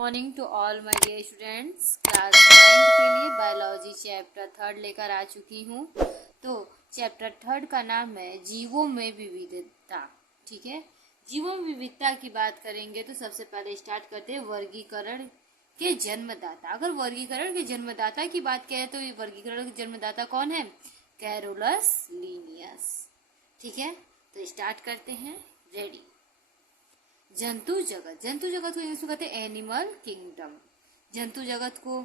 Morning to all my dear students. Class 9 के लिए biology chapter 3 लेकर आ चुकी हूँ। तो चैप्टर 3 का नाम है जीवों में विविधता। ठीक है, जीवों में विविधता की बात करेंगे तो सबसे पहले स्टार्ट करते हैं वर्गीकरण के जन्मदाता। अगर वर्गीकरण के जन्मदाता की बात करें तो ये वर्गीकरण के जन्मदाता कौन है? Carolus Linnaeus. ठीक है, तो स्टार्ट करते हैं। रेडी। जंतु जगत को इंग्लिश में कहते हैं एनिमल किंगडम। जंतु जगत को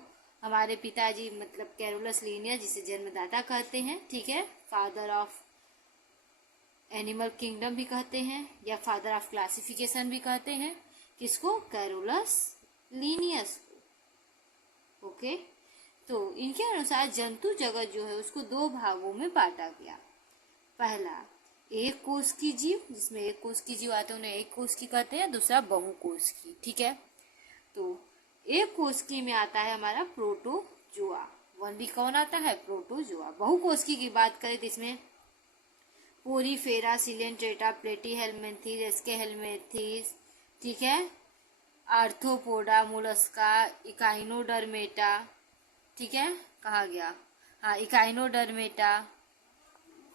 हमारे पिताजी मतलब कैरोलस लीनियस, जिसे जन्मदाता कहते हैं, ठीक है, फादर ऑफ एनिमल किंगडम भी कहते हैं या फादर ऑफ क्लासिफिकेशन भी कहते हैं। किसको? कैरोलस लीनियस को। ओके, तो इनके अनुसार जंतु जगत जो है उसको दो भागों में बांटा गया। पहला एक कोष की जीव, जिसमें एक कोष की जीव आते हैं उन्हें एक कोष की कहते हैं, दूसरा बहुकोष की। ठीक है, तो एक कोष की में आता है हमारा प्रोटोजोआ। वन भी कौन आता है? प्रोटोजोआ। बहुकोष की बात करें तो इसमें पोरीफेरा, सिलेंट्रेटा, प्लेटीहेल्मिन्थीज, एस्केहेल्मिन्थीज, ठीक है, आर्थ्रोपोडा, मोलस्का, इकाइनोडर्मेटा, ठीक है, कहा गया, हाँ, इकाइनोडर्मेटा,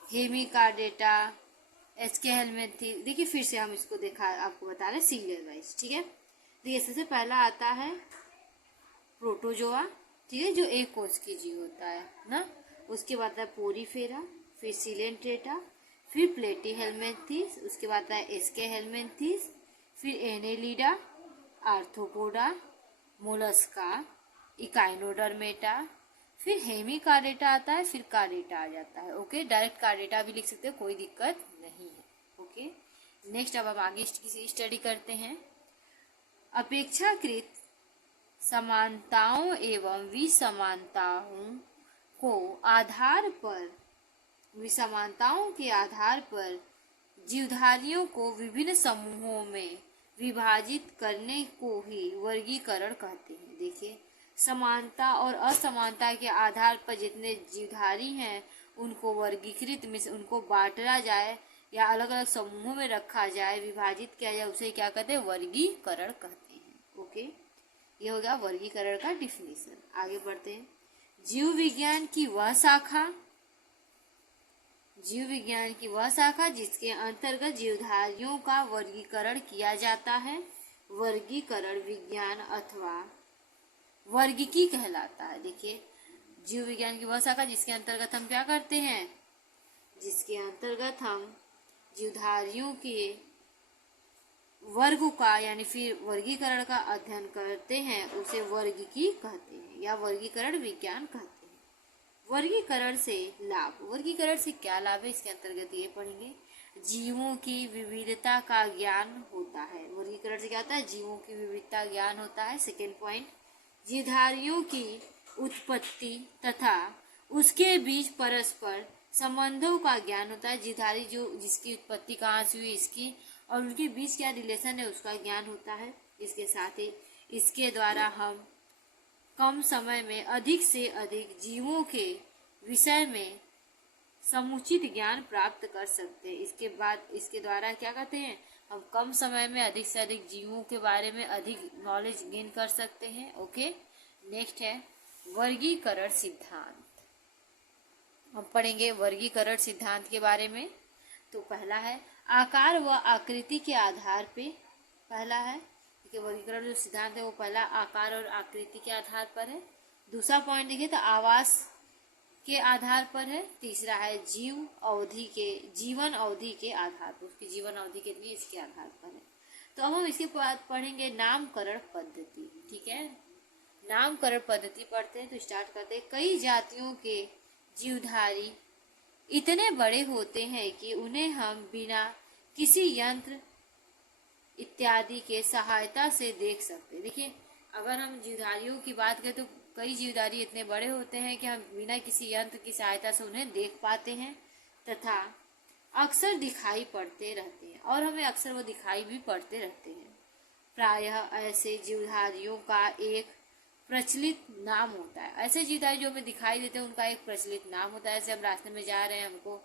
हेमिकार्डेटा, एस्केहेल्मिन्थीज। देखिए फिर से हम इसको देखा, आपको बता रहे सीरियल वाइज। ठीक है, देखिए सबसे पहला आता है प्रोटोजोआ, ठीक है, जो एक कोष की जीव होता है ना। उसके बाद आता है पोरीफेरा, फिर सिलेंट्रेटा, फिर प्लेटीहेल्मिन्थीज, उसके बाद आता है एस्केहेल्मिन्थीज, फिर एनेलिडा, आर्थ्रोपोडा, मोलस्का, इकाइनोडर्मेटा, फिर हेमिकार्डेटा आता है, फिर कार्डेटा आ जाता है। ओके, डायरेक्ट कार्डेटा भी लिख सकते हो, कोई दिक्कत नहीं है। ओके, नेक्स्ट अब हम आगे किसी स्टडी करते हैं। अपेक्षाकृत समानताओं एवं विसमानताओं को आधार पर, विसमानताओं के आधार पर जीवधारियों को विभिन्न समूहों में विभाजित करने को ही वर्गीकरण कहते हैं। देखिए, समानता और असमानता के आधार पर जितने जीवधारी हैं उनको वर्गीकृत में से उनको बांटा जाए या अलग अलग समूहों में रखा जाए, विभाजित किया जाए, उसे क्या कहते हैं? वर्गीकरण कहते हैं। ओके, ये हो गया वर्गीकरण का डिफिनेशन। आगे बढ़ते हैं। जीव विज्ञान की वह शाखा जिसके अंतर्गत जीवधारियों का वर्गीकरण किया जाता है, वर्गीकरण विज्ञान अथवा वर्गीकी कहलाता है। देखिए, जीव विज्ञान की वह शाखा जिसके अंतर्गत हम क्या करते हैं? जिसके अंतर्गत हम जीवधारियों के वर्ग का यानी फिर वर्गीकरण का अध्ययन करते हैं, उसे वर्गीकी कहते हैं या वर्गीकरण विज्ञान कहते हैं। वर्गीकरण से लाभ, वर्गीकरण से क्या लाभ है इसके अंतर्गत ये पढ़ेंगे। जीवों की विविधता का ज्ञान होता है। वर्गीकरण से क्या होता है? जीवों की विविधता ज्ञान होता है। सेकेंड पॉइंट, जीवधारियों की उत्पत्ति तथा उसके बीच परस्पर संबंधों का ज्ञान होता है। जीवधारी जो जिसकी उत्पत्ति कहाँ से हुई, इसकी और उनके बीच क्या रिलेशन है, उसका ज्ञान होता है। इसके साथ ही इसके द्वारा हम कम समय में अधिक से अधिक जीवों के विषय में समुचित ज्ञान प्राप्त कर सकते हैं। इसके बाद इसके द्वारा क्या करते हैं? हम कम समय में अधिक से अधिक जीवों के बारे में अधिक नॉलेज गेन कर सकते हैं। ओके, नेक्स्ट है वर्गीकरण सिद्धांत। हम पढ़ेंगे वर्गीकरण सिद्धांत के बारे में। तो पहला है आकार व आकृति के आधार पे। पहला है कि वर्गीकरण जो सिद्धांत है वो पहला आकार और आकृति के आधार पर है। दूसरा पॉइंट देखिए तो आवास के आधार पर है। तीसरा है जीवन अवधि के आधार पर, उसकी जीवन अवधि कितनी है इसके आधार पर है। तो अब हम इसके बाद पढ़ेंगे नामकरण पद्धति। ठीक है, नामकरण पद्धति पढ़ते हैं। तो स्टार्ट करते हैं। कई जातियों के जीवधारी इतने बड़े होते हैं कि उन्हें हम बिना किसी यंत्र इत्यादि के सहायता से देख सकते हैं। देखिए, अगर हम जीवधारियों की बात करें तो कई जीवधारी इतने बड़े होते हैं कि हम बिना किसी यंत्र की सहायता से उन्हें देख पाते हैं तथा अक्सर दिखाई पड़ते रहते हैं और हमें अक्सर वो दिखाई भी पड़ते रहते हैं। प्रायः ऐसे जीवधारियों का एक प्रचलित नाम होता है। ऐसे जीवधारी जो हमें दिखाई देते हैं उनका एक प्रचलित नाम होता है। जैसे हम रास्ते में जा रहे हैं, हमको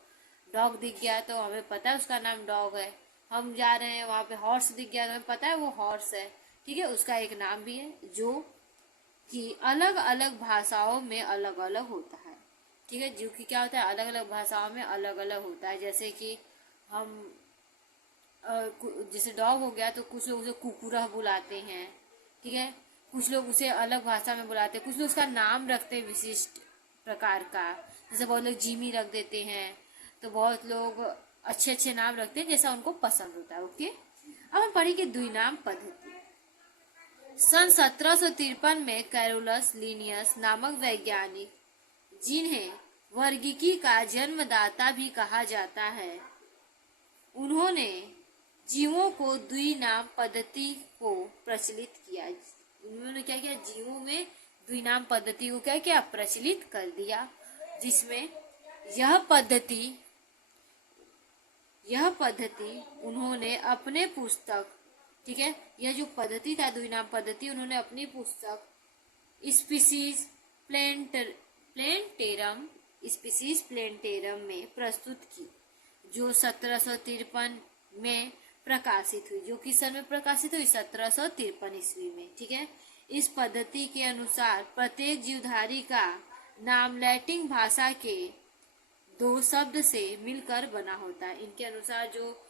डॉग दिख गया तो हमें पता है उसका नाम डॉग है। हम जा रहे हैं, वहाँ पे हॉर्स दिख गया तो हमें पता है वो हॉर्स है। ठीक है, उसका एक नाम भी है जो कि अलग अलग भाषाओं में अलग अलग होता है। ठीक है, जो कि क्या होता है, अलग अलग भाषाओं में अलग अलग होता है। जैसे कि हम जैसे डॉग हो गया तो कुछ लोग उसे कुकुरा बुलाते हैं। ठीक है, कुछ लोग उसे अलग भाषा में बुलाते हैं, कुछ लोग उसका नाम रखते हैं विशिष्ट प्रकार का। जैसे बहुत लोग जिमी रख देते हैं, तो बहुत लोग अच्छे अच्छे नाम रखते हैं जैसा उनको पसंद होता है। ओके, अब हम पढ़ेंगे द्विनाम पद्धति। सन 1753 में कैरोलस लिनियस नामक वैज्ञानिक, जिन्हें वर्गीकी का जन्मदाता भी कहा जाता है, उन्होंने जीवों को द्विनाम पद्धति को प्रचलित किया। उन्होंने क्या किया, जीवों में द्विनाम पद्धति को क्या किया, प्रचलित कर दिया, जिसमें यह पद्धति उन्होंने अपने पुस्तक, ठीक है, यह जो पद्धति था द्विनाम पद्धति, उन्होंने अपनी पुस्तक स्पीसीज प्लेंटेरम में प्रस्तुत की, जो 1753 में प्रकाशित हुई। जो किस सन में प्रकाशित हुई, 1753 ईस्वी में। ठीक है, इस पद्धति के अनुसार प्रत्येक जीवधारी का नाम लैटिन भाषा के 2 शब्द से मिलकर बना होता है। इनके अनुसार जो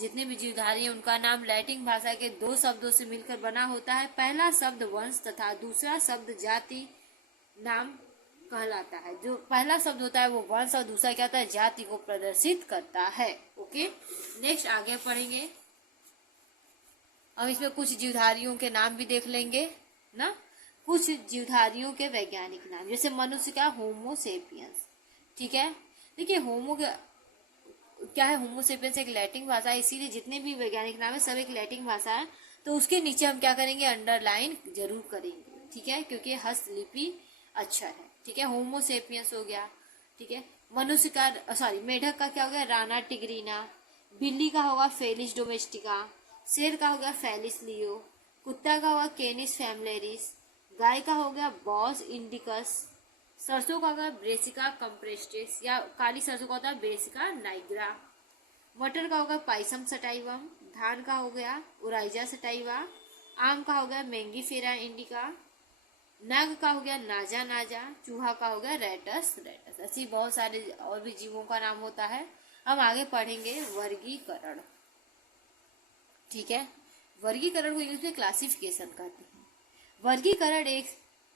जितने भी जीवधारी हैं उनका नाम लैटिन भाषा के 2 शब्दों से मिलकर बना होता है। पहला शब्द वंश तथा दूसरा शब्द जाति नाम कहलाता है। जो पहला शब्द होता है वो वंश और दूसरा क्या होता है, जाति को प्रदर्शित करता है। ओके, नेक्स्ट आगे पढ़ेंगे। अब इसमें कुछ जीवधारियों के नाम भी देख लेंगे ना, कुछ जीवधारियों के वैज्ञानिक नाम। जैसे मनुष्य का होमो सेपियंस। ठीक है, देखिए होमो क्या है, होमो सेपियंस एक लैटिन भाषा है, इसीलिए जितने भी वैज्ञानिक नाम है सब एक लैटिन भाषा है। तो उसके नीचे हम क्या करेंगे, अंडरलाइन जरूर करेंगे। ठीक है, क्योंकि हस्तलिपि अच्छा है। ठीक है, होमो सेपियंस हो गया। ठीक है, मनुष्य का मेढक का क्या हो गया, राना टिग्रीना। बिल्ली का होगा फेलिस डोमेस्टिका। शेर का हो गया फेलिस लियो। कुत्ता का होगा केनिस फैमिलियरिस। गाय का हो गया बॉस इंडिकस। सरसों का होगा ब्रेसिका कंप्रेस्टिस, या काली सरसों का होता है ब्रेसिका नाइग्रा। मटर का होगा पाइसम सटाइवम। धान का हो गया उराइजा सटाइवा। आम का हो गया मैंगीफेरा इंडिका। नाग का हो गया नाजा नाजा। चूहा का हो गया रेटस रेटस। ऐसी बहुत सारे और भी जीवों का नाम होता है। हम आगे पढ़ेंगे वर्गीकरण। ठीक है, वर्गीकरण को इंग्लिश में क्लासिफिकेशन कहते हैं। वर्गीकरण एक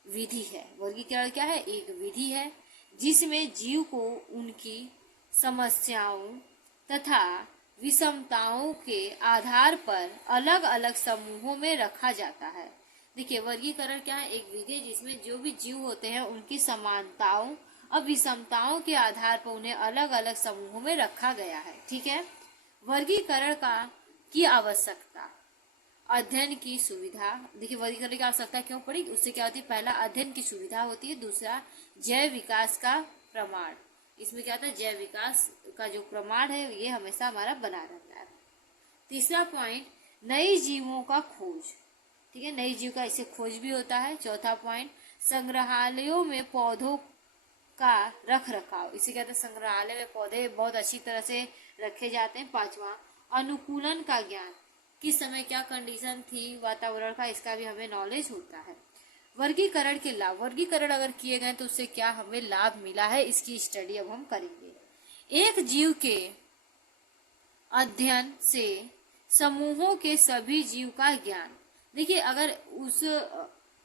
विधि है। वर्गीकरण क्या है, एक विधि है जिसमें जीव को उनकी समस्याओं तथा विषमताओं के आधार पर अलग अलग समूहों में रखा जाता है। देखिए, वर्गीकरण क्या है, एक विधि जिसमें जो भी जीव होते हैं उनकी समानताओं और विषमताओं के आधार पर उन्हें अलग अलग समूहों में रखा गया है। ठीक है, वर्गीकरण की आवश्यकता, अध्ययन की सुविधा। देखिए, वर्गीकरण की आवश्यकता क्यों पड़ी, उससे क्या होती है, पहला अध्ययन की सुविधा होती है, दूसरा जैव विकास का प्रमाण। इसमें क्या होता है, जैव विकास का जो प्रमाण है ये हमेशा हमारा बना रहता है। तीसरा पॉइंट, नई जीवों का खोज। ठीक है, नई जीव का इससे खोज भी होता है। चौथा पॉइंट, संग्रहालयों में पौधों का रख रखाव। इसे कहते हैं संग्रहालय में पौधे बहुत अच्छी तरह से रखे जाते हैं। पांचवा, अनुकूलन का ज्ञान, किस समय क्या कंडीशन थी वातावरण का, इसका भी हमें नॉलेज होता है। वर्गीकरण के लाभ, वर्गीकरण अगर किए गए तो उससे क्या हमें लाभ मिला है, इसकी स्टडी अब हम करेंगे। एक जीव के अध्ययन से समूहों के सभी जीव का ज्ञान। देखिए, अगर उस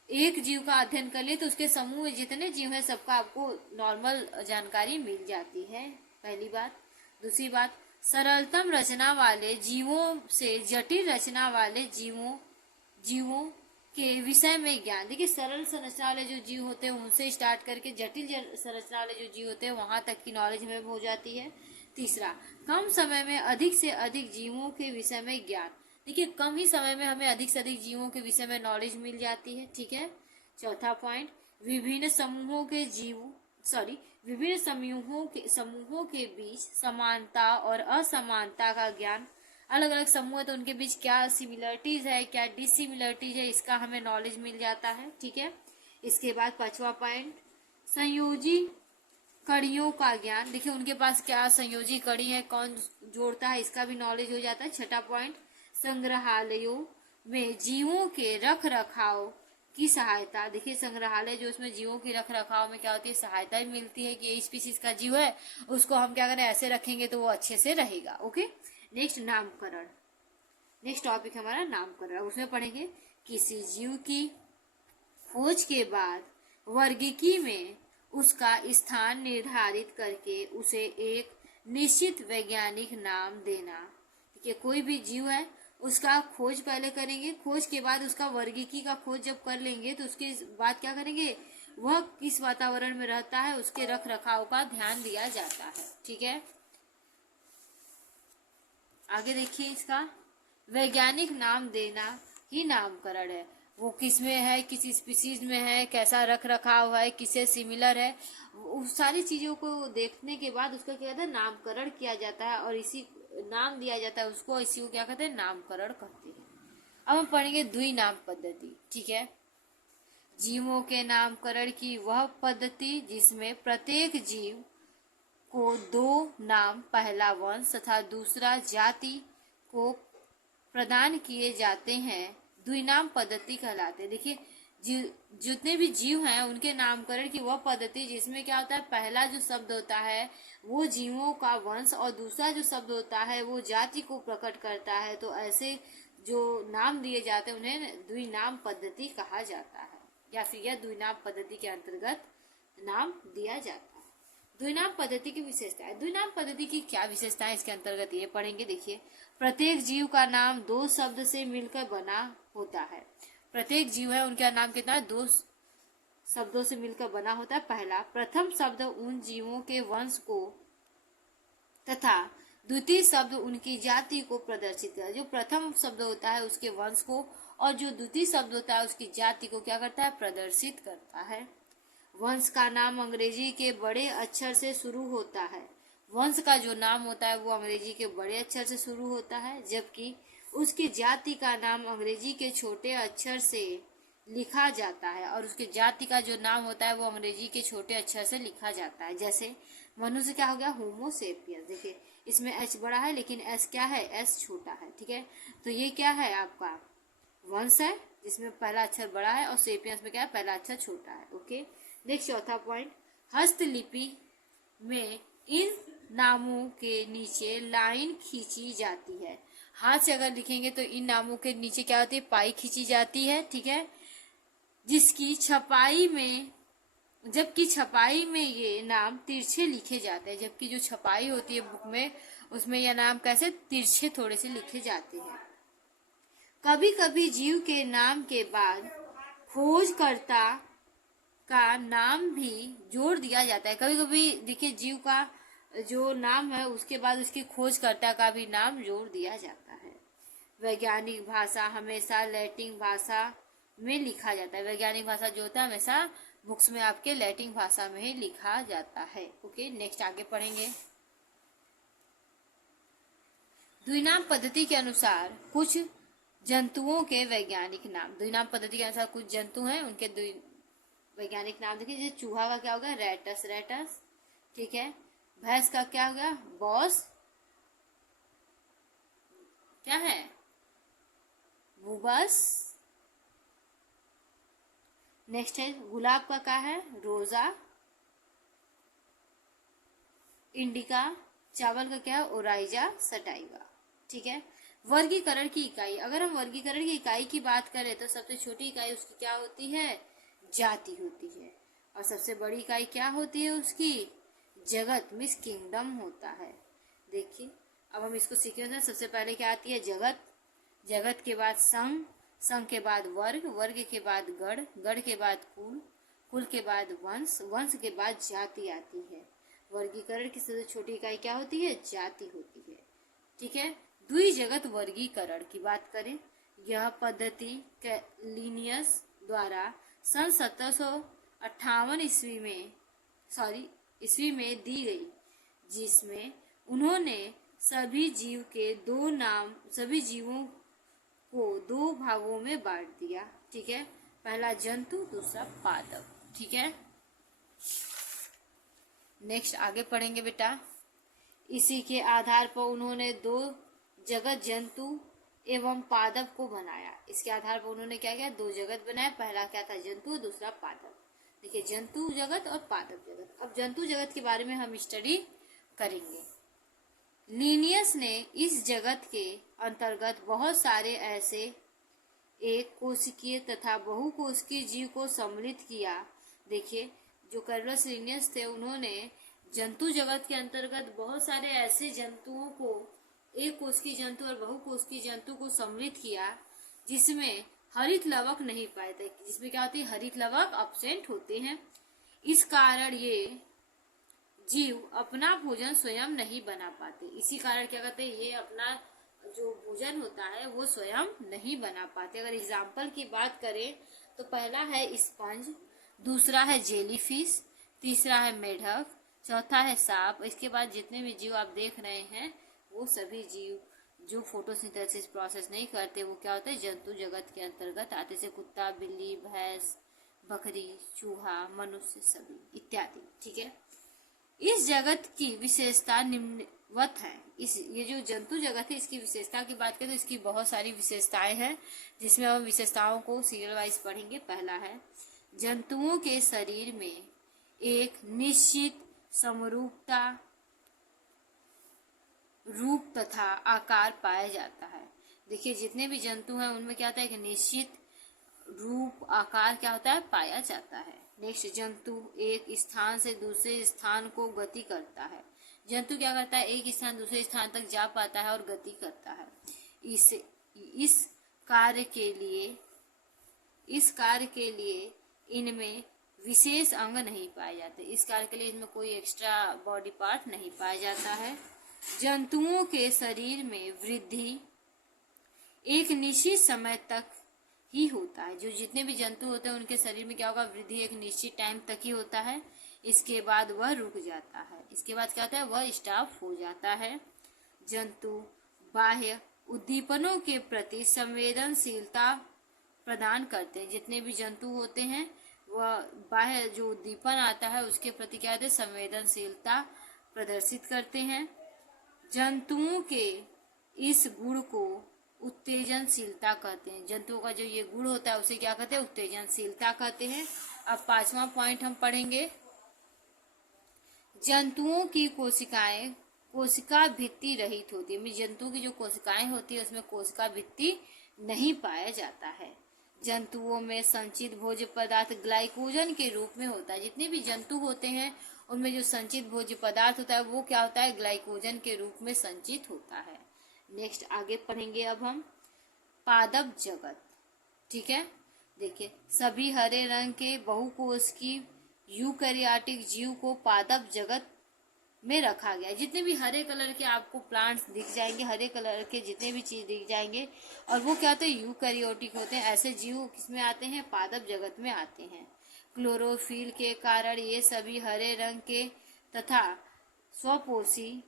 एक जीव का अध्ययन कर ले तो उसके समूह में जितने जीव हैं सबका आपको नॉर्मल जानकारी मिल जाती है, पहली बात। दूसरी बात, सरलतम रचना वाले जीवों से जटिल रचना वाले जीवों के विषय में ज्ञान। देखिए, सरल संरचना वाले जो जीव होते हैं उनसे स्टार्ट करके जटिल संरचना वाले जो जीव होते हैं वहां तक की नॉलेज में हो जाती है। तीसरा, कम समय में अधिक से अधिक जीवों के विषय में ज्ञान। देखिए, कम ही समय में हमें अधिक से अधिक जीवों के विषय में नॉलेज मिल जाती है। ठीक है, चौथा पॉइंट, विभिन्न समूहों के बीच समानता और असमानता का ज्ञान। अलग अलग समूह है तो उनके बीच क्या सिमिलरिटीज है, क्या डिसिमिलरिटीज है, इसका हमें नॉलेज मिल जाता है। ठीक है, इसके बाद पांचवा पॉइंट, संयोजी कड़ियों का ज्ञान। देखिए, उनके पास क्या संयोजी कड़ी है, कौन जोड़ता है, इसका भी नॉलेज हो जाता है। छठा पॉइंट, संग्रहालयों में जीवों के रख रखाव की सहायता, देखिए संग्रहालय जो उसमें जीवों की रख रखाव में क्या होती है, सहायता भी मिलती है कि ये स्पीसीज का जीव है, उसको हम क्या करें, ऐसे रखेंगे तो वो अच्छे से रहेगा। ओके, नेक्स्ट नामकरण। नेक्स्ट टॉपिक हमारा नामकरण। उसमें पढ़ेंगे किसी जीव की खोज के बाद वर्गीकी में उसका स्थान निर्धारित करके उसे एक निश्चित वैज्ञानिक नाम देना। ठीक है, कोई भी जीव है उसका खोज पहले करेंगे, खोज के बाद उसका वर्गीकी का खोज जब कर लेंगे तो उसके बाद क्या करेंगे, वह किस वातावरण में रहता है उसके रख रखाव का ध्यान दिया जाता है। ठीक है, आगे देखिए, इसका वैज्ञानिक नाम देना ही नामकरण है। वो किस में है, किस स्पीसीज में है, कैसा रख रखाव है, किसे सिमिलर है, उस सारी चीजों को देखने के बाद उसका क्या कहते हैं, नामकरण किया जाता है और इसी नाम दिया जाता है उसको, इसी को क्या कहते हैं, नामकरण कहते हैं। अब हम पढ़ेंगे द्विनाम पद्धति। ठीक है, जीवों के नामकरण की वह पद्धति जिसमें प्रत्येक जीव को दो नाम, पहला वंश तथा दूसरा जाति को प्रदान किए जाते हैं, द्विनाम पद्धति कहलाते हैं। देखिए, जितने भी जीव हैं उनके नामकरण की वह पद्धति जिसमें क्या होता है, पहला जो शब्द होता है वो जीवों का वंश और दूसरा जो शब्द होता है वो जाति को प्रकट करता है, तो ऐसे जो नाम दिए जाते हैं उन्हें द्विनाम पद्धति कहा जाता है, या फिर यह द्विनाम पद्धति के अंतर्गत नाम दिया जाता है। द्विनाम पद्धति की विशेषताएं। द्विनाम पद्धति की क्या विशेषताएं इसके अंतर्गत ये पढ़ेंगे। देखिए, प्रत्येक जीव का नाम दो शब्द से मिलकर बना होता है। प्रत्येक जीव है उनका नाम कितना है, दो शब्दों से मिलकर बना होता है। पहला, प्रथम शब्द उन जीवों के वंश को तथा द्वितीय शब्द उनकी जाति को प्रदर्शित करता है। जो प्रथम शब्द होता है उसके वंश को और जो द्वितीय शब्द होता है उसकी जाति को क्या करता है, प्रदर्शित करता है। वंश का नाम अंग्रेजी के बड़े अक्षर से शुरू होता है। वंश का जो नाम होता है वो अंग्रेजी के बड़े अक्षर से शुरू होता है, जबकि उसकी जाति का नाम अंग्रेजी के छोटे अक्षर से लिखा जाता है और उसकी जाति का जो नाम होता है वो अंग्रेजी के छोटे अक्षर से लिखा जाता है। जैसे मनुष्य क्या हो गया, होमो सेपियंस। देखिए, इसमें एच बड़ा है लेकिन एस क्या है, एस छोटा है। ठीक है, तो ये क्या है, आपका वंश है जिसमें पहला अक्षर बड़ा है और सेपियंस में क्या है, पहला अक्षर छोटा है। ओके, नेक्स्ट चौथा पॉइंट, हस्तलिपि में इन नामों के नीचे लाइन खींची जाती है। हाथ से अगर लिखेंगे तो इन नामों के नीचे क्या होती है, पाई खींची जाती है। ठीक है, जिसकी छपाई में, जबकि छपाई में ये नाम तिरछे लिखे जाते हैं। जबकि जो छपाई होती है बुक में उसमें यह नाम कैसे, तिरछे थोड़े से लिखे जाते हैं। कभी कभी जीव के नाम के बाद खोजकर्ता का नाम भी जोड़ दिया जाता है। कभी कभी देखिए, जीव का जो नाम है उसके बाद उसकी खोजकर्ता का भी नाम जोड़ दिया जाता है। वैज्ञानिक भाषा हमेशा लैटिन भाषा में लिखा जाता है। वैज्ञानिक भाषा जो होता है हमेशा बुक्स में आपके लैटिन भाषा में ही लिखा जाता है। ओके, नेक्स्ट आगे पढ़ेंगे। द्विनाम पद्धति के अनुसार कुछ जंतुओं के वैज्ञानिक नाम। द्विनाम पद्धति के अनुसार कुछ जंतु हैं उनके वैज्ञानिक नाम देखिए। जैसे चूहा का क्या होगा, रेटस, रेटस। ठीक है, भैंस का क्या होगा, बॉस, क्या है, बुबस। नेक्स्ट है गुलाब का क्या है, रोजा, इंडिका। चावल का क्या है, ओराइजा सटाइवा। ठीक है, वर्गीकरण की इकाई। अगर हम वर्गीकरण की इकाई की बात करें तो सबसे छोटी इकाई उसकी क्या होती है, जाति होती है, और सबसे बड़ी इकाई क्या होती है उसकी, जगत, मीन्स किंगडम होता है। देखिए, अब हम इसको सीखेंगे। सबसे पहले क्या आती है, जगत, जगत के बाद संघ, संघ के बाद वर्ग, वर्ग के बाद गण, गण के बाद कुल, कुल के बाद वंश, वंश के बाद जाति आती है। वर्गीकरण की सबसे छोटी इकाई क्या होती है, जाति होती है। ठीक है, द्विजगत वर्गीकरण की बात करें, यह पद्धति लिनियस द्वारा सन 1758 ईस्वी में दी गई, जिसमें उन्होंने सभी जीवों को दो भागों में बांट दिया। ठीक है, पहला जंतु, दूसरा पादप। ठीक है, नेक्स्ट आगे पढ़ेंगे बेटा। इसी के आधार पर उन्होंने दो जगत जंतु एवं पादप को बनाया। इसके आधार पर उन्होंने क्या किया, दो जगत बनाया। पहला क्या था, जंतु, दूसरा पादप। देखिए, जंतु जगत और पादप जगत। अब जंतु जगत के बारे में हम स्टडी करेंगे। लिनियस ने इस जगत के अंतर्गत बहुत सारे ऐसे एक कोशिकीय तथा बहुकोशिकीय जीव को सम्मिलित किया। देखिए, जो कार्लस लिनियस थे, उन्होंने जंतु जगत के अंतर्गत बहुत सारे ऐसे जंतुओं को, एक कोशिकीय जंतु और बहुकोशिकीय जंतु को सम्मिलित किया जिसमें हरित लवक नहीं पाए थे। जिसमें क्या होती है, हरित लवक अब्सेंट होते हैं। इस कारण ये जीव अपना भोजन स्वयं नहीं बना पाते। इसी कारण क्या कहते हैं, ये अपना जो भोजन होता है वो स्वयं नहीं बना पाते। अगर एग्जाम्पल की बात करें तो पहला है स्पंज, दूसरा है जेलीफिश, तीसरा है मेढक, चौथा है सांप। इसके बाद जितने भी जीव आप देख रहे हैं वो सभी जीव जो फोटोसिंथेसिस प्रोसेस नहीं करते वो क्या होते हैं, जंतु जगत के अंतर्गत आते। से कुत्ता, बिल्ली, भैंस, बकरी, चूहा, मनुष्य सभी इत्यादि। ठीक है, इस जगत की विशेषता निम्नवत है। ये जो जंतु जगत है इसकी विशेषता की बात करें तो इसकी बहुत सारी विशेषताएं हैं, जिसमें हम विशेषताओं को सीरियल वाइज पढ़ेंगे। पहला है, जंतुओं के शरीर में एक निश्चित समरूपता, रूप तथा आकार पाया जाता है। देखिए, जितने भी जंतु हैं उनमें क्या होता है कि निश्चित रूप, आकार क्या होता है, पाया जाता है। नेक्स्ट, जंतु एक स्थान से दूसरे स्थान को गति करता है। जंतु क्या करता है, एक स्थान दूसरे स्थान तक जा पाता है और गति करता है। इस कार्य के लिए इनमें विशेष अंग नहीं पाए जाते। इस कार्य के लिए इनमें कोई एक्स्ट्रा बॉडी पार्ट नहीं पाया जाता है। जंतुओं के शरीर में वृद्धि एक निश्चित समय तक ही होता है। जो जितने भी जंतु होते हैं उनके शरीर में क्या होगा, वृद्धि एक निश्चित टाइम तक ही होता है। इसके बाद वह रुक जाता है। इसके बाद क्या होता है, वह स्टॉप हो जाता है। जंतु बाह्य उद्दीपनों के प्रति संवेदनशीलता प्रदान करते हैं। जितने भी जंतु होते हैं वह बाह्य जो उद्दीपन आता है उसके प्रति क्या होते हैं, संवेदनशीलता प्रदर्शित करते हैं। जंतुओं के इस गुण को उत्तेजनशीलता कहते हैं। जंतुओं का जो ये गुण होता है उसे क्या कहते हैं, उत्तेजनशीलता कहते हैं। अब पांचवा पॉइंट हम पढ़ेंगे, जंतुओं की कोशिकाएं कोशिका भित्ति रहित होती है। जंतुओं की जो कोशिकाएं होती है उसमें कोशिका भित्ति नहीं पाया जाता है। जंतुओं में संचित भोज्य पदार्थ ग्लाइकोजन के रूप में होता है। जितने भी जंतु होते हैं उनमें जो संचित भोज्य पदार्थ होता है वो क्या होता है, ग्लाइकोजन के रूप में संचित होता है। नेक्स्ट आगे पढ़ेंगे अब हम पादप जगत। ठीक है, देखिए, सभी हरे रंग के बहुकोशिकीय यूकैरियोटिक जीव को पादप जगत में रखा गया है। जितने भी हरे कलर के आपको प्लांट्स दिख जाएंगे, हरे कलर के जितने भी चीज दिख जाएंगे और वो क्या होते हैं, यूकैरियोटिक होते हैं। ऐसे जीव किसमें आते हैं, पादप जगत में आते हैं। क्लोरोफिल के कारण ये सभी हरे रंग के तथा स्वपोषी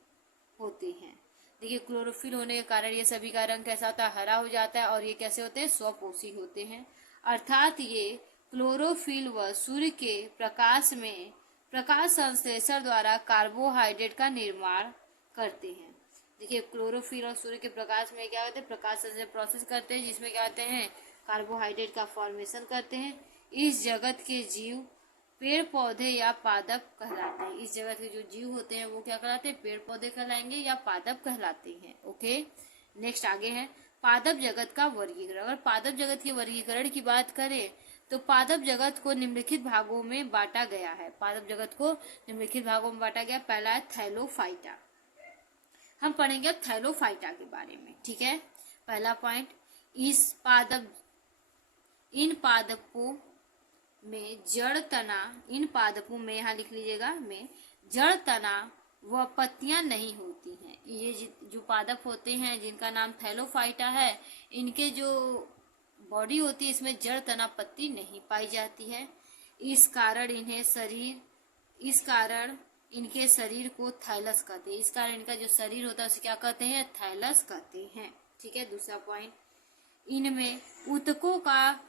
होते हैं। देखिए, क्लोरोफिल होने के कारण ये सभी का रंग कैसा होता है, हरा हो जाता है और ये कैसे होते हैं, स्वपोषी होते हैं। अर्थात ये क्लोरोफिल व सूर्य के प्रकाश में प्रकाश संश्लेषण द्वारा कार्बोहाइड्रेट का निर्माण करते हैं। देखिए, क्लोरोफिल और सूर्य के प्रकाश में क्या होते हैं, प्रकाश संश्लेषण प्रोसेस करते हैं जिसमें क्या होते हैं, कार्बोहाइड्रेट का फॉर्मेशन करते हैं। इस जगत के जीव पेड़ पौधे या पादप कहलाते हैं। इस जगत के जो जीव होते हैं वो क्या कहलाते हैं, पेड़ पौधे कहलाएंगे या पादप कहलाते हैं। ओके, नेक्स्ट आगे है पादप जगत का वर्गीकरण। अगर पादप जगत के वर्गीकरण की बात करें तो पादप जगत को निम्नलिखित भागों में बांटा गया है। पादप जगत को निम्नलिखित भागों में बांटा गया। पहला है थैलोफाइटा। हम पढ़ेंगे अब थैलोफाइटा के बारे में। ठीक है, पहला पॉइंट, इन पादपों में जड़ तना, इन पादपों में, यहाँ लिख लीजिएगा, में जड़ तना व पत्तियां नहीं होती हैं। ये जो पादप होते हैं जिनका नाम थैलोफाइटा है, इनके जो बॉडी होती है इसमें जड़ तना पत्ती नहीं पाई जाती है। इस कारण इनके शरीर को थैलस कहते हैं। इस कारण इनका जो शरीर होता है उसे क्या कहते हैं, थैलस कहते हैं। ठीक है, दूसरा पॉइंट, इनमें ऊतकों का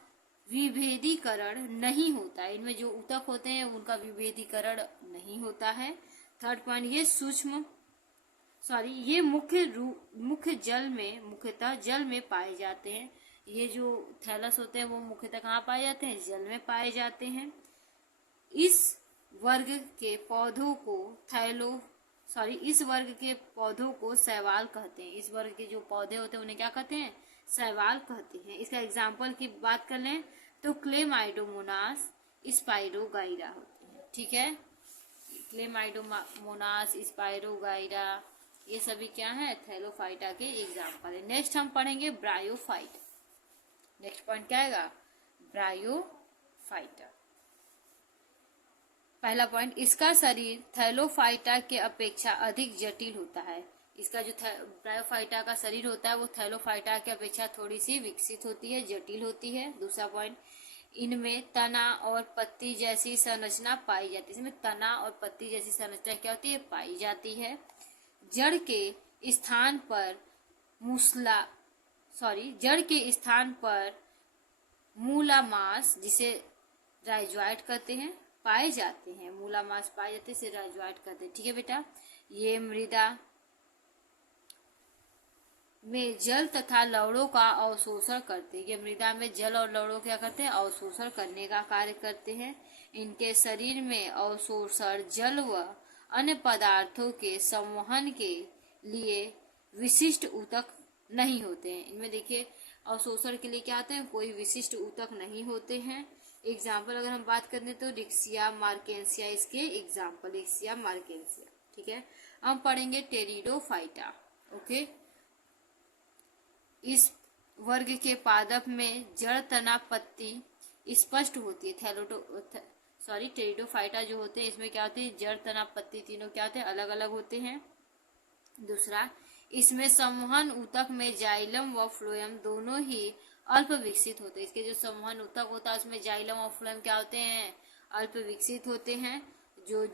विभेदीकरण नहीं होता है। इनमें जो ऊतक होते हैं उनका विभेदीकरण नहीं होता है। थर्ड पॉइंट, ये ये मुख्यतः जल में पाए जाते हैं। ये जो थैलस होते हैं वो मुख्यतः कहाँ पाए जाते हैं? जल में पाए जाते हैं। इस वर्ग के पौधों को शैवाल कहते हैं। इस वर्ग के जो पौधे होते हैं उन्हें क्या कहते हैं? शैवाल कहते हैं। इसका एग्जाम्पल की बात कर लें तो क्लेमाइडोमोनास, स्पाइरोगाइरा होते हैं। ठीक है, क्लेमाइडोमोनास, स्पाइरोगाइरा ये सभी क्या है? थैलोफाइटा के एग्जाम्पल है। नेक्स्ट हम पढ़ेंगे ब्रायोफाइटा। नेक्स्ट पॉइंट क्या आएगा? ब्रायोफाइटा। पहला पॉइंट, इसका शरीर थैलोफाइटा के अपेक्षा अधिक जटिल होता है। इसका जो ब्रायोफाइटा का शरीर होता है वो थैलोफाइटा के अपेक्षा थोड़ी सी विकसित होती है, जटिल होती है। दूसरा पॉइंट, इनमें तना और पत्ती जैसी संरचना पाई जाती है। इसमें तना और पत्ती जैसी संरचना क्या होती है? पाई जाती है। जड़ के स्थान पर मूलामास, जिसे राइजोइट कहते हैं, पाए जाते हैं। मूलामास पाए जाते हैं, इसे राइजोइट कहते हैं। ठीक है बेटा, ये मृदा में जल तथा लवणों का अवशोषण करते हैं। ये मृदा में जल और लवणों क्या करते हैं? अवशोषण करने का कार्य करते हैं। इनके शरीर में अवशोषण जल व अन्य पदार्थों के संवहन के लिए विशिष्ट ऊतक नहीं होते हैं। इनमें देखिए अवशोषण के लिए क्या होते हैं? कोई विशिष्ट ऊतक नहीं होते हैं। एग्जाम्पल अगर हम बात करें तो रिक्सिया मार्केंसिया इसके एग्जाम्पल, रिक्सिया मार्केंसिया। ठीक है, हम पढ़ेंगे टेरिडोफाइटा। ओके, इस वर्ग के पादप में जड़, तना, पत्ती स्पष्ट होती है। टेरिडोफाइटा जो होते हैं इसमें क्या होती है? जड़, तना, पत्ती तीनों क्या होते हैं? अलग अलग होते हैं। दूसरा, इसमें संवहन ऊतक में जाइलम व फ्लोएम दोनों ही अल्प विकसित होते हैं। इसके जो संवहन ऊतक होता है उसमें जाइलम और फ्लोएम क्या होते हैं? अल्प विकसित होते हैं। जो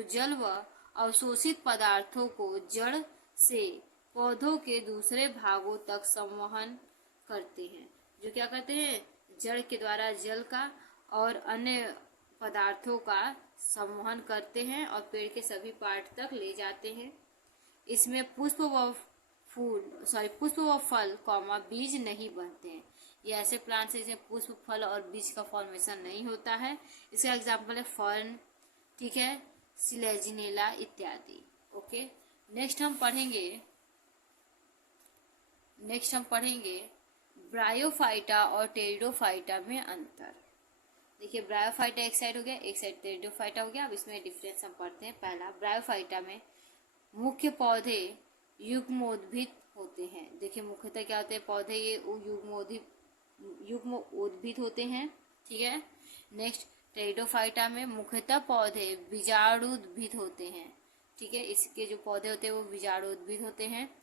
जल व अवशोषित पदार्थों को जड़ से पौधों के दूसरे भागों तक संवहन करते हैं। जो क्या करते हैं? जड़ के द्वारा जल का और अन्य पदार्थों का संवहन करते हैं और पेड़ के सभी पार्ट तक ले जाते हैं। इसमें पुष्प व फल बीज नहीं बनते हैं। ये ऐसे प्लांट से इसमें पुष्प, फल और बीज का फॉर्मेशन नहीं होता है। इसका एग्जाम्पल है फर्न, ठीक है, सिलेजिनेला इत्यादि। ओके, नेक्स्ट हम पढ़ेंगे ब्रायोफाइटा और टेरिडोफाइटा में अंतर। देखिए ब्रायोफाइटा एक साइड हो गया, एक साइड टेरिडोफाइटा हो गया। अब इसमें डिफरेंस हम पढ़ते हैं। पहला, ब्रायोफाइटा में मुख्य पौधे युग्मोद्भिद होते हैं। देखिए मुख्यतः क्या होते हैं? पौधे ये युग्मोद्भिद होते हैं। ठीक है, नेक्स्ट टेरिडोफाइटा में मुख्यतः पौधे बीजाणुद्भिद होते हैं। ठीक है, इसके जो पौधे होते हैं वो बीजाणुद्भिद होते हैं।